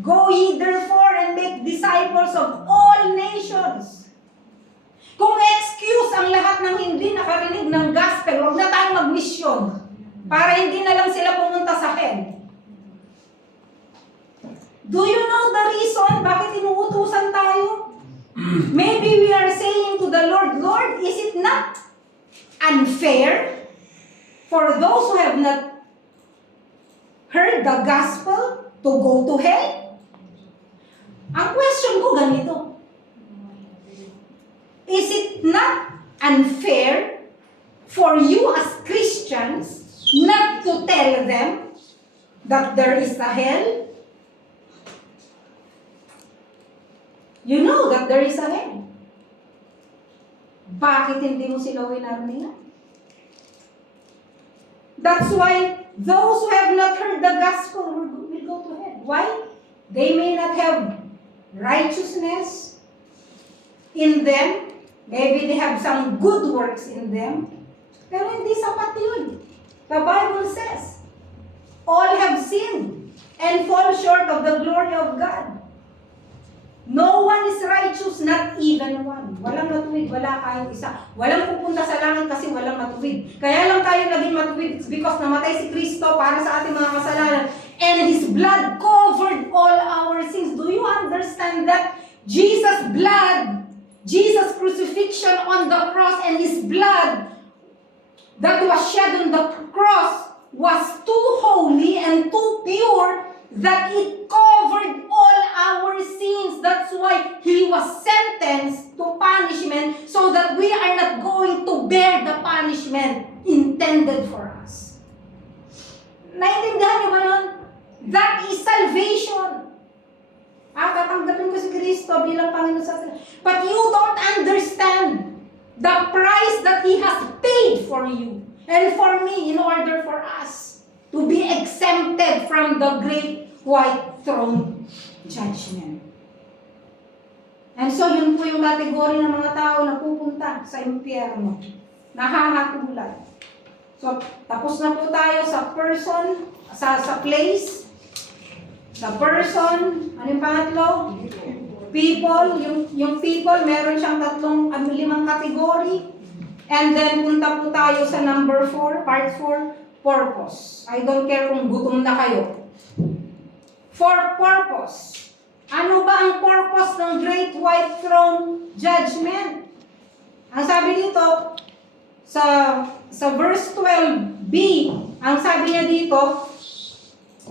go ye therefore and make disciples of all nations. Kung excuse ang lahat ng hindi nakarinig ng gospel, huwag na tayong mag-mission para hindi na lang sila pumunta sa hell. Do you know the reason bakit inuutusan tayo? Maybe we are saying to the Lord, Lord, is it not unfair for those who have not heard the gospel to go to hell? Ang question ko ganito, is it not unfair for you as Christians not to tell them that there is a hell? You know that there is a hell. Bakit hindi mo sila winarningan? That's why those who have not heard the gospel will go to hell. Why? They may not have righteousness in them. Maybe they have some good works in them. Pero hindi sapat yun. The Bible says, all have sinned and fall short of the glory of God. No one is righteous, not even one. Walang matuwid, wala kahit isa. Walang pupunta sa langit kasi walang matuwid. Kaya lang tayo naging matuwid. It's because namatay si Kristo para sa ating mga kasalanan. And His blood covered all our sins. Do you understand that? Jesus' blood, Jesus' crucifixion on the cross and His blood that was shed on the cross was too holy and too pure that it covered all our sins. That's why He was sentenced to punishment so that we are not going to bear the punishment intended for us. Naintindihan niyo ba yun? That is salvation. Tatanggapin ko si Kristo bilang Panginoon sa atin. But you don't understand the price that He has paid for you and for me in order for us to be exempted from the great white throne judgment. And so, yun po yung kategory ng mga tao na pupunta sa impyerno. Nahahatulan. So, tapos na po tayo sa person, sa place. The person, ano yung pangatlo? People, yung people, meron siyang limang kategory. And then, punta po tayo sa number 4, part 4, purpose. I don't care kung gutom na kayo. For purpose. Ano ba ang purpose ng Great White Throne Judgment? Ang sabi dito, sa verse 12b, ang sabi niya dito,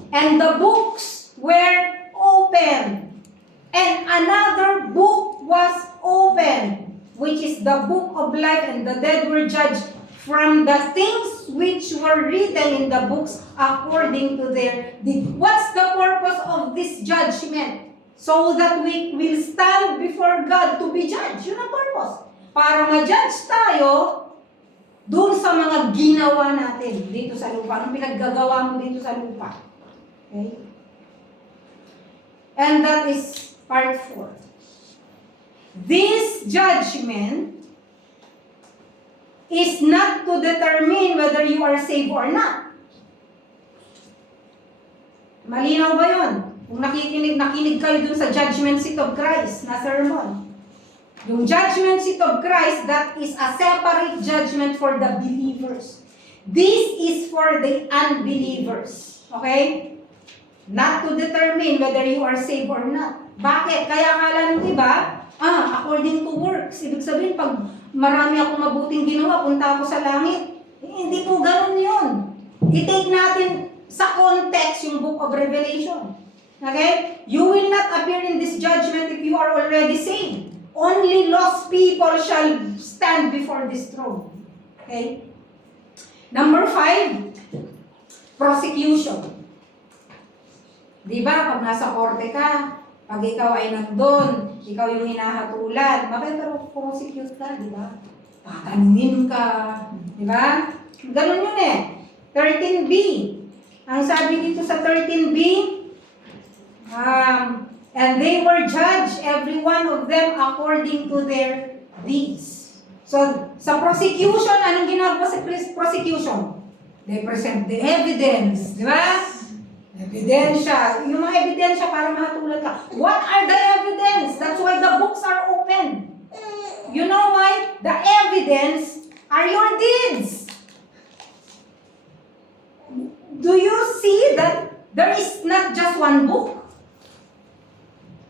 and the books were open, and another book was open, which is the book of life, and the dead were judged from the things which were written in the books according to their deeds. What's the purpose of this judgment? So that we will stand before God to be judged. Yun ang purpose. Para ma-judge tayo doon sa mga ginawa natin dito sa lupa. Anong pinaggagawa mo dito sa lupa. Okay? And that is part 4. This judgment is not to determine whether you are saved or not. Malinaw ba yun? Kung nakinig kayo dun sa judgment seat of Christ na sermon. Yung judgment seat of Christ, that is a separate judgment for the believers. This is for the unbelievers. Okay? Not to determine whether you are saved or not. Bakit? Kaya akala ng iba, according to works. Ibig sabihin, pag marami akong mabuting ginawa, punta ako sa langit. Hindi po ganun yun. I-take natin sa context yung book of Revelation. Okay? You will not appear in this judgment if you are already saved. Only lost people shall stand before this throne. Okay? Number 5, prosecution. Diba, pag nasa korte ka, pag ikaw ay nandun, ikaw yung hinahatulan, prosecute ka, diba? Tatanungin ka, diba? Ganun yun eh. 13b. Ang sabi dito sa 13b, and they were judged, every one of them, according to their deeds. So, sa prosecution, anong ginagawa sa prosecution? They present the evidence, diba? Ebidensya. Yung mga ebidensya para mahatulan ka. What are the evidence? That's why the books are open. You know why? The evidence are your deeds. Do you see that there is not just one book?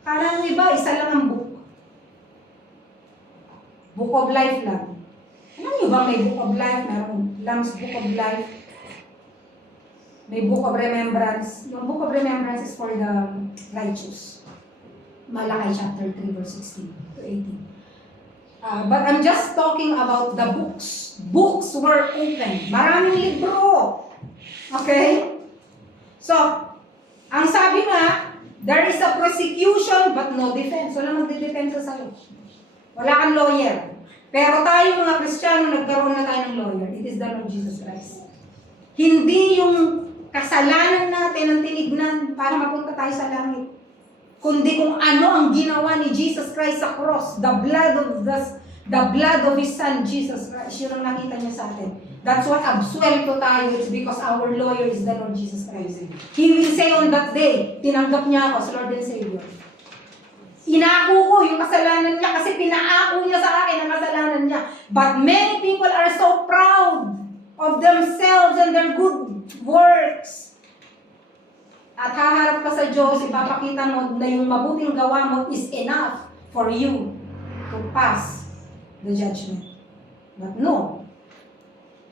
Kala ng iba, isa lang ang book. Book of Life lang. Alam niyo ba may Book of Life? Mayroong Lamb's Book of Life. May Book of Remembrance. Yung Book of Remembrance is for the righteous. Malakay chapter 3 verse 16 to 18. But I'm just talking about the books. Books were open. Maraming libro. Okay? So, ang sabi nga, there is a prosecution but no defense. Wala magdidepensa sa'yo. Wala kang lawyer. Pero tayo mga Kristiyano, nagkaroon na tayo ng lawyer. It is the Lord Jesus Christ. Hindi yung kasalanan natin ang tinignan para mapunta tayo sa langit. Kundi kung ano ang ginawa ni Jesus Christ sa cross, the blood of His Son, Jesus Christ, yun ang nakita niya sa atin. That's what absuelto tayo. It's because our lawyer is the Lord Jesus Christ. He will say on that day, tinanggap niya ako as Lord and Savior. Inako ko yung kasalanan niya kasi pinaako niya sa akin ang kasalanan niya. But many people are so proud of themselves and their good works. At haharap ka sa Diyos, ipapakita mo na yung mabuting gawa mo is enough for you to pass the judgment. But no,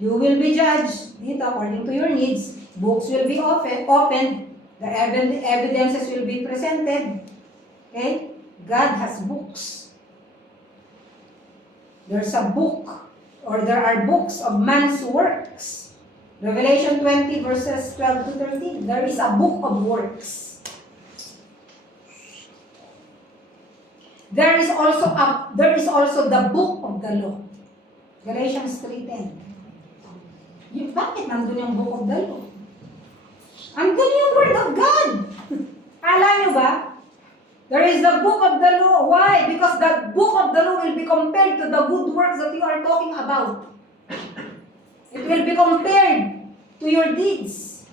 you will be judged dito according to your needs. Books will be opened. The evidences will be presented. Okay? God has books. There's a book, or there are books of man's works. Revelation 20 verses 12 to 13. There is a book of works. There is also the book of the law. Galatians 3:10. Bakit nandun yung book of the law? Andun yung word of God. Kala nyo ba? There is the book of the law. Why? Because that book of the law will be compared to the good works that you are talking about. It will be compared to your deeds.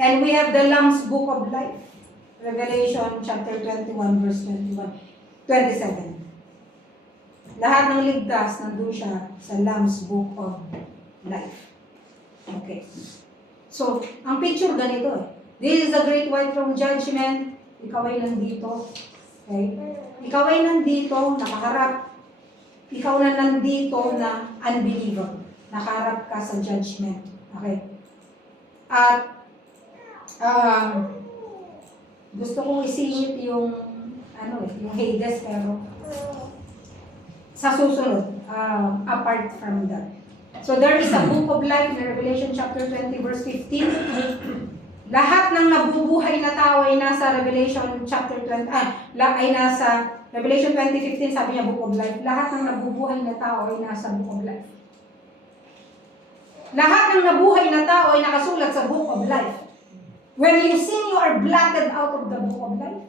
And we have the Lamb's Book of Life. Revelation chapter 21 verse 27. Lahat ng ligtas nandun siya sa Lamb's Book of Life. Okay. So, ang picture ganito eh. This is a great white throne judgment. Ikaw ay nandito. Okay? Ikaw ay nandito, nakaharap. Ikaw na nandito na unbeliever. Nakaharap ka sa judgment. Okay? At gusto kong isingit yung yung Hades, pero sa susunod, apart from that. So there is a book of life in Revelation chapter 20 verse 15. Lahat ng nabubuhay na tao ay nasa Revelation chapter 20, ay nasa Revelation 20:15, sabi niya book of life. Lahat ng nabubuhay na tao ay nasa book of life. Lahat ng nabuhay na tao ay nakasulat sa book of life. When you sin, you are blotted out of the book of life.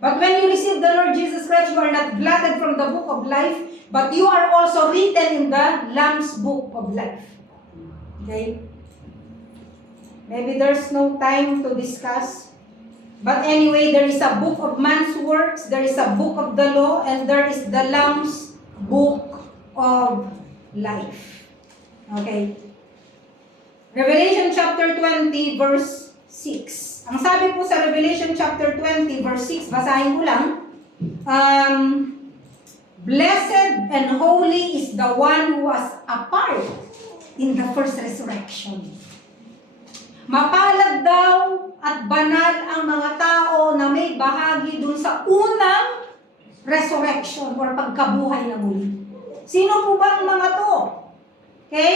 But when you receive the Lord Jesus Christ, you are not blotted from the book of life, but you are also written in the Lamb's book of life. Okay? Maybe there's no time to discuss. But anyway, there is a book of man's works, there is a book of the law, and there is the Lamb's book of life. Okay? Revelation chapter 20 verse 6. Ang sabi po sa Revelation chapter 20 verse 6, basahin ko lang. Blessed and holy is the one who was a part in the first resurrection. Mapalad daw at banal ang mga tao na may bahagi dun sa unang resurrection or pagkabuhay na muli. Sino po ba ang mga to? Okay?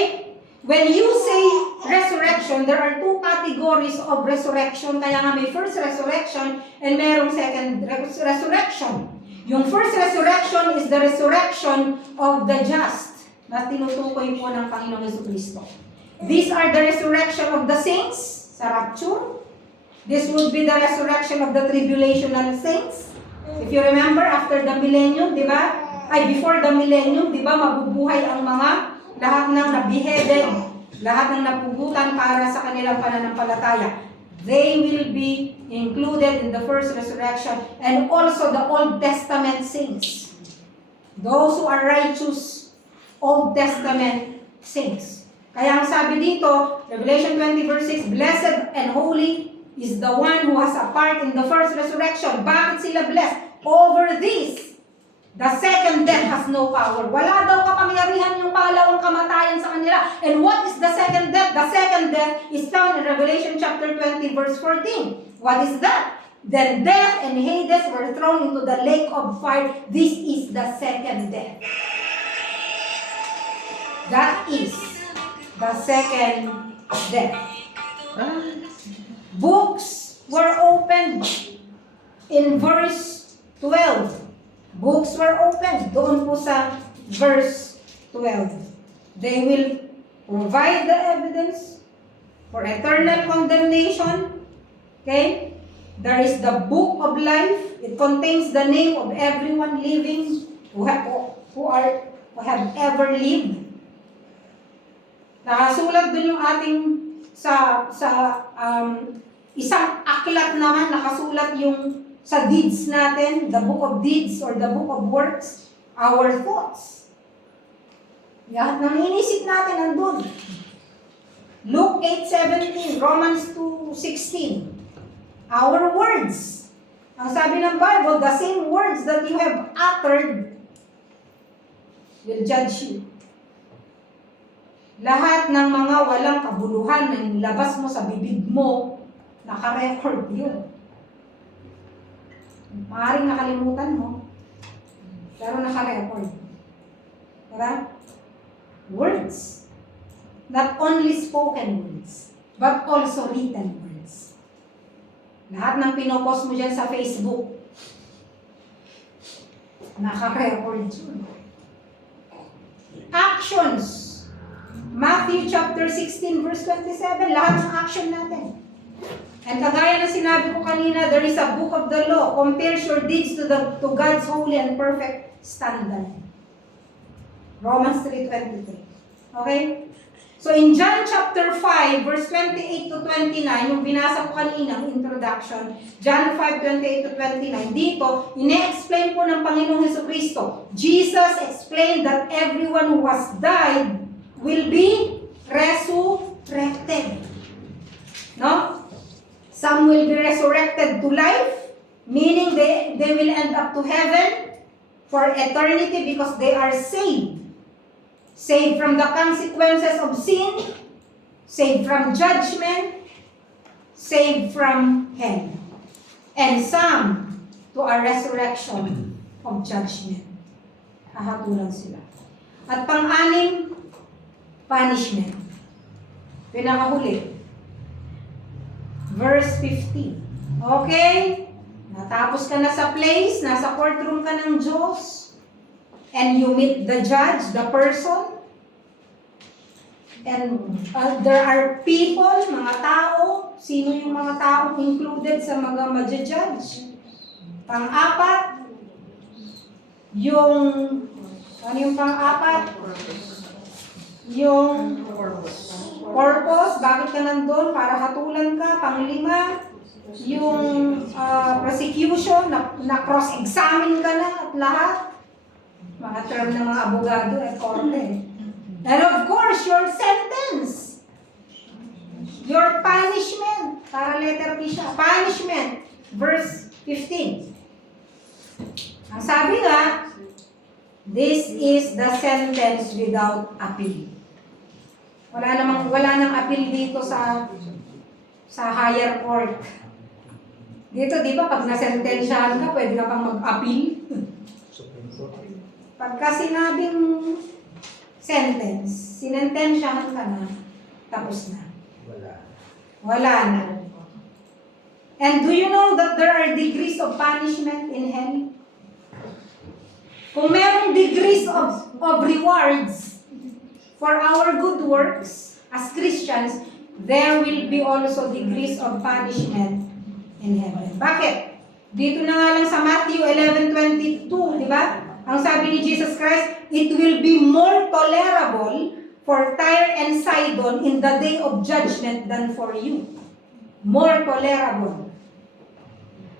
When you say resurrection, there are two categories of resurrection. Kaya nga may first resurrection and mayroong second resurrection. Yung first resurrection is the resurrection of the just na tinutukoy po ng Panginoong Jesucristo. These are the resurrection of the saints sa rapture. This would be the resurrection of the tribulational saints. If you remember, after the millennium, di ba? Before the millennium, di ba, mabubuhay ang mga lahat ng nabeheaded, lahat ng napugutan para sa kanilang pananampalataya. They will be included in the first resurrection, and also the Old Testament saints. Those who are righteous, Old Testament saints. Kaya ang sabi dito, Revelation 20 verse 6, blessed and holy is the one who has a part in the first resurrection. Bakit sila blessed? Over this, the second death has no power. Wala daw kapangyarihan yung pangalawang kamatayan sa kanila. And what is the second death? The second death is found in Revelation chapter 20 verse 14. What is that? Then death and Hades were thrown into the lake of fire. This is the second death. That is the second death. Books were opened in verse 12. Books were opened doon po sa verse 12. They will provide the evidence for eternal condemnation. Okay? There is the book of life. It contains the name of everyone living who have ever lived. Nakasulat dun yung ating sa isang aklat naman, nakasulat yung sa deeds natin, the book of deeds or the book of works, our thoughts. Lahat ng inisip natin nandun. Luke 8:17, Romans 2:16. Our words. Ang sabi ng Bible, the same words that you have uttered will judge you. Lahat ng mga walang kabuluhan na labas mo sa bibig mo, naka-record yun. Maaaring nakalimutan mo, pero naka-record. Diba? Words. Not only spoken words, but also written words. Lahat ng pinopost mo dyan sa Facebook, naka-record yun. Actions. Matthew chapter 16 verse 27, lahat ng action natin. And kagaya na sinabi ko kanina, there is a book of the law, compares your deeds to God's holy and perfect standard. Romans 3:23. Okay? So in John chapter 5, verse 28 to 29, yung binasa ko kanina, introduction, John 5:28 to 29, dito, ine-explain po ng Panginoong Jesucristo. Jesus explained that everyone who has died will be resurrected. No? Some will be resurrected to life, meaning they will end up to heaven for eternity because they are saved. Saved from the consequences of sin, saved from judgment, saved from hell. And some to a resurrection of judgment. Hahatulan sila. At pang-anim, punishment. Pinakahuli. Verse 15. Okay? Natapos ka na sa place, nasa courtroom ka ng Diyos, and you meet the judge, the person, and there are people, mga tao, sino yung mga tao included sa mga madja-judge? Pang-apat, ano yung pang-apat? Yung purpose, bakit ka nandun? Para hatulan ka. Pang-lima, yung prosecution, na cross-examine ka na at lahat. Mga term ng mga abogado at korte. And of course, your sentence. Your punishment. Para letter P siya. Punishment. Verse 15. Ang sabi nga, this is the sentence without appeal. Wala nang appeal dito sa higher court. Dito, di ba, pag nasentensyahan ka, pwede na pang mag-appeal. Pagka sinabing sentence, sinentensyahan ka na, tapos na. Wala na. And do you know that there are degrees of punishment in hell? Kung merong degrees of rewards for our good works as Christians, there will be also degrees of punishment in heaven. Bakit? Dito na nga lang sa Matthew 11:22, di ba? Ang sabi ni Jesus Christ, it will be more tolerable for Tyre and Sidon in the day of judgment than for you. More tolerable.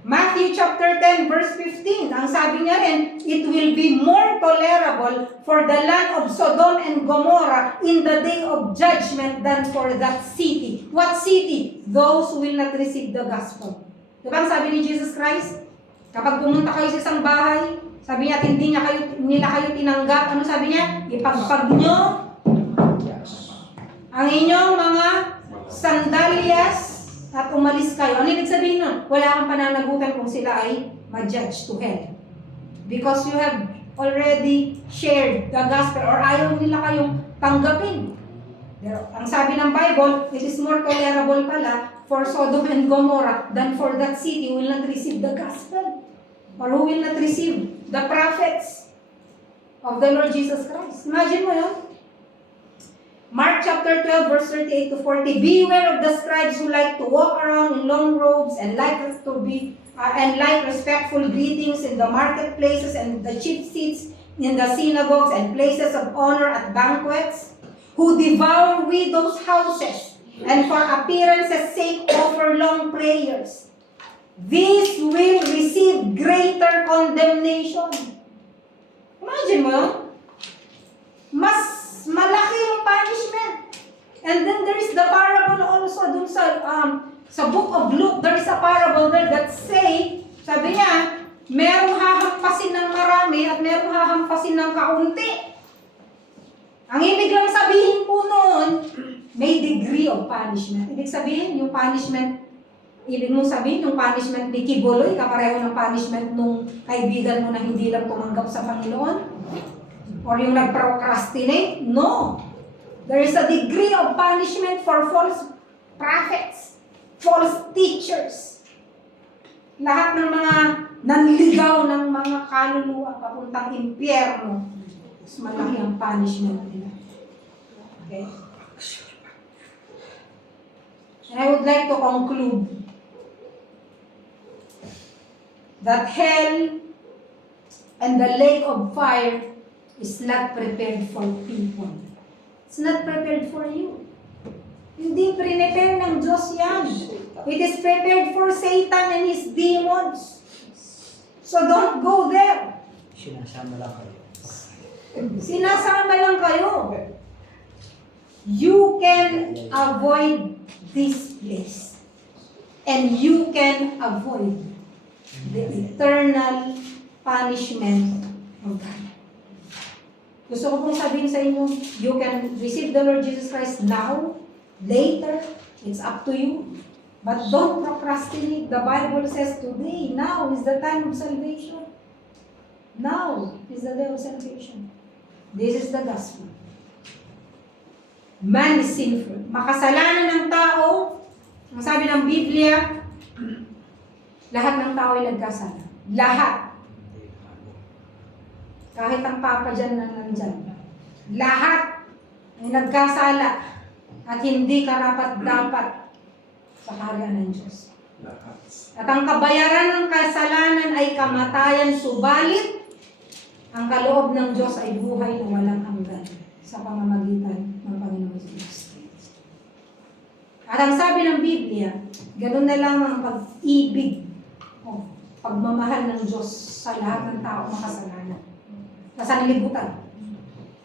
Matthew chapter 10 verse 15, ang sabi niya rin, it will be more tolerable for the land of Sodom and Gomorrah in the day of judgment than for that city. What city? Those who will not receive the gospel. Diba ang sabi ni Jesus Christ? Kapag pumunta kayo sa isang bahay, sabi niya, hindi nila kayo tinanggap. Ano sabi niya? Ipagpag nyo ang inyong mga sandalyas at umalis kayo. Ano ibig sabihin nun? Wala kang pananagutan kung sila ay ma-judge to hell. Because you have already shared the gospel or ayaw nila kayong tanggapin. Pero, ang sabi ng Bible, it is more tolerable pala for Sodom and Gomorrah than for that city who will not receive the gospel or who will not receive the prophets of the Lord Jesus Christ. Imagine mo yun? Mark chapter 12 verse 38 to 40. Beware of the scribes who like to walk around in long robes and like respectful greetings in the marketplaces and the chief seats in the synagogues and places of honor at banquets, who devour widows' houses and for appearance's sake offer long prayers. These will receive greater condemnation. Imagine mo, mas malaki yung punishment. And then there is the parable also dun sa book of Luke. There is a parable there that say, sabi niya, merong hahampasin ng marami at merong hahampasin ng kaunti. Ang ibig lang sabihin po noon, may degree of punishment. Ibig sabihin, yung punishment, ibig mong sabihin, yung punishment ni Kibuloy, kapareho ng punishment nung kaibigan mo na hindi lang tumanggap sa Panginoon? Or yung nag-procrastinate? No. There is a degree of punishment for false prophets, false teachers. Lahat ng mga nanligaw ng mga kaluluwa papuntang impyerno, mas malaki ang punishment nila. Okay? And I would like to conclude that hell and the lake of fire is not prepared for people. It's not prepared for you. Hindi prepare ng Diyos yan. It is prepared for Satan and his demons. So don't go there. Sinasama lang kayo. Sinasama lang kayo. You can avoid this place. And you can avoid the eternal punishment of God. Gusto ko pong sabihin sa inyo, you can receive the Lord Jesus Christ now, later, it's up to you. But don't procrastinate. The Bible says today, now is the time of salvation. Now is the day of salvation. This is the gospel. Man is sinful. Makasalanan ng tao, ang sabi ng Biblia, lahat ng tao ay nagkasala. Lahat. Kahit ang papa dyan na nandyan. Lahat ay nagkasala at hindi karapat-dapat sa kaharian ng Diyos. At ang kabayaran ng kasalanan ay kamatayan, subalit ang kaloob ng Diyos ay buhay na walang hanggan sa pamamagitan ng Panginoon Jesus. At ang sabi ng Biblia, ganun na lang ang pag-ibig o pagmamahal ng Diyos sa lahat ng tao makasalanan. Na sanlibutan,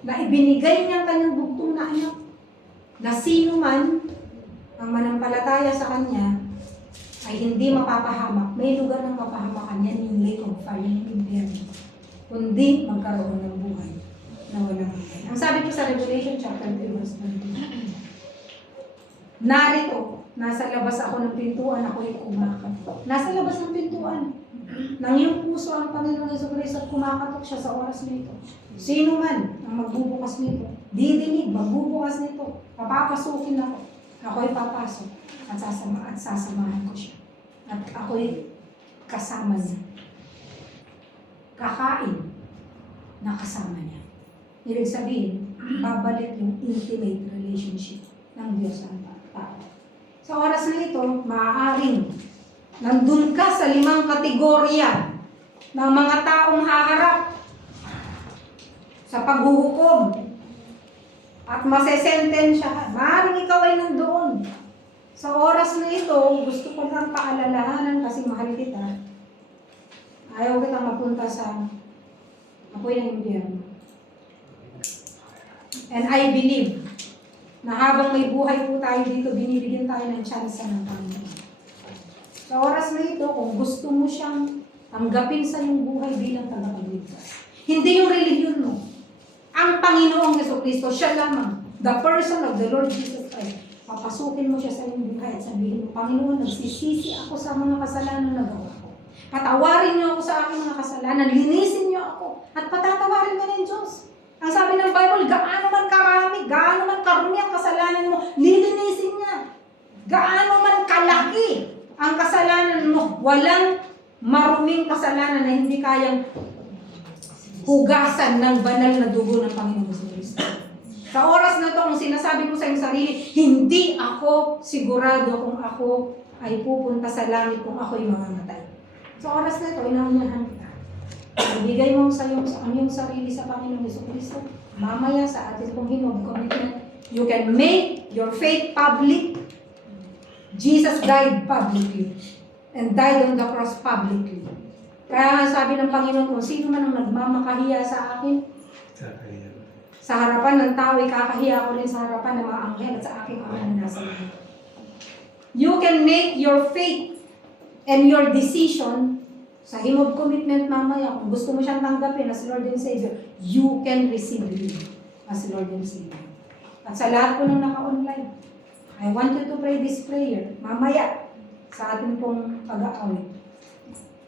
na ibinigay niya ang kanyang bugtong na anak, na sino man ang manampalataya sa kanya ay hindi mapapahamak. May lugar ng mapahamakan yan, yung lake of fire, yung impyerno, kundi magkaroon ng buhay na walang hanggan. Ang sabi ko sa Revelation chapter 3 verse 20, narito, nasa labas ako ng pintuan, ako'y kumakatok. Nasa labas ng pintuan. Nang iyong puso ang Panginoon Jesucristo at kumakatok siya sa oras nito. Sino man ang magbubukas nito, didinig, magbubukas nito, papapasukin ako. Ako'y papasok at sasamahan ko siya. At ako'y kasama niya. Kakain na kasama niya. Ibig sabihin, babalik yung intimate relationship ng Diyos ang tao. Sa oras na ito, maaaring nandun ka sa 5 kategorya ng mga taong haharap sa paghuhukom at masesentensya ka. Maaaring ikaw ay nandoon. Sa oras na ito, gusto ko lang paalalahanan kasi mahal kita. Ayaw kitang mapunta sa apoy ng impyerno. And I believe na habang may buhay po tayo dito, binibigyan tayo ng chance ng Panginoon. Sa oras na ito, kung gusto mo siyang tanggapin sa iyong buhay bilang tagapagligtas, hindi yung religion mo. Ang Panginoong Jesucristo, siya lamang, the person of the Lord Jesus Christ, Papasukin mo siya sa iyong buhay at sabihin mo, Panginoon, nagsisisi ako sa mga kasalanan na gawa ko. Patawarin niyo ako sa aking mga kasalanan, linisin niyo ako, at patatawarin ka ng Diyos. Ang sabi ng Bible, gaano man karami, gaano man karumi ang kasalanan mo, lilinisin niya. Gaano man kalaki ang kasalanan mo, walang maruming kasalanan na hindi kayang hugasan ng banal na dugo ng Panginoon Kristo. Sa oras na to, kung sinasabi mo sa iyong sarili, hindi ako sigurado kung ako ay pupunta sa langit kung ako'y mamamatay. Sa oras na to, inaunahan kita. Ibigay mo sa iyong sarili sa Panginoon Kristo. Mamaya sa atin kong hinog commitment, you can make your faith public. Jesus died publicly and died on the cross publicly. Kaya sabi ng Panginoon, kung sino man ang nagmamakahiya sa akin, sa harapan ng tao, ikakahiya ko rin sa harapan ng mga anghel at sa aking Ama na nasa langit. You can make your faith and your decision sa himog commitment mamaya. Kung gusto mo siyang tanggapin as Lord and Savior, you can receive Him as Lord and Savior. At sa lahat po ng naka-online, I want you to pray this prayer mamaya sa ating pong pag-aawit.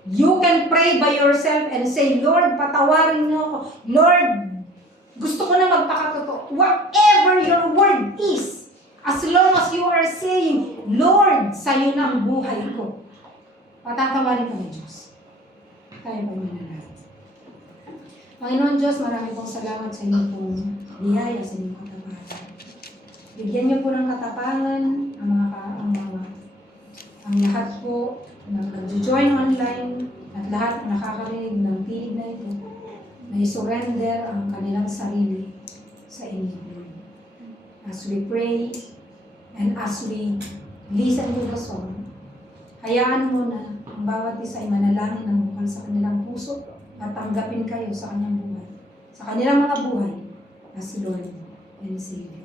You can pray by yourself and say, Lord, patawarin niyo ako. Lord, gusto ko na magpakatotoo. Whatever your word is, as long as you are saying, Lord, sa'yo na ang buhay ko. Patatawarin ka ng Diyos. Tayo po mananalo. Panginoon Diyos, marami pong salamat sa inyo pong biyaya, sa inyong katapangan. Bigyan niyo po ng katapangan ang lahat po na nag-join online at lahat na nakakarinig ng tinig na ito na i-surrender ang kanilang sarili sa inyo. As we pray and as we listen to the song, hayaan mo na ang bawat isa ay manalangin ng bukal sa kanilang puso at tanggapin kayo sa kanyang buhay, sa kanilang mga buhay as Lord and Savior.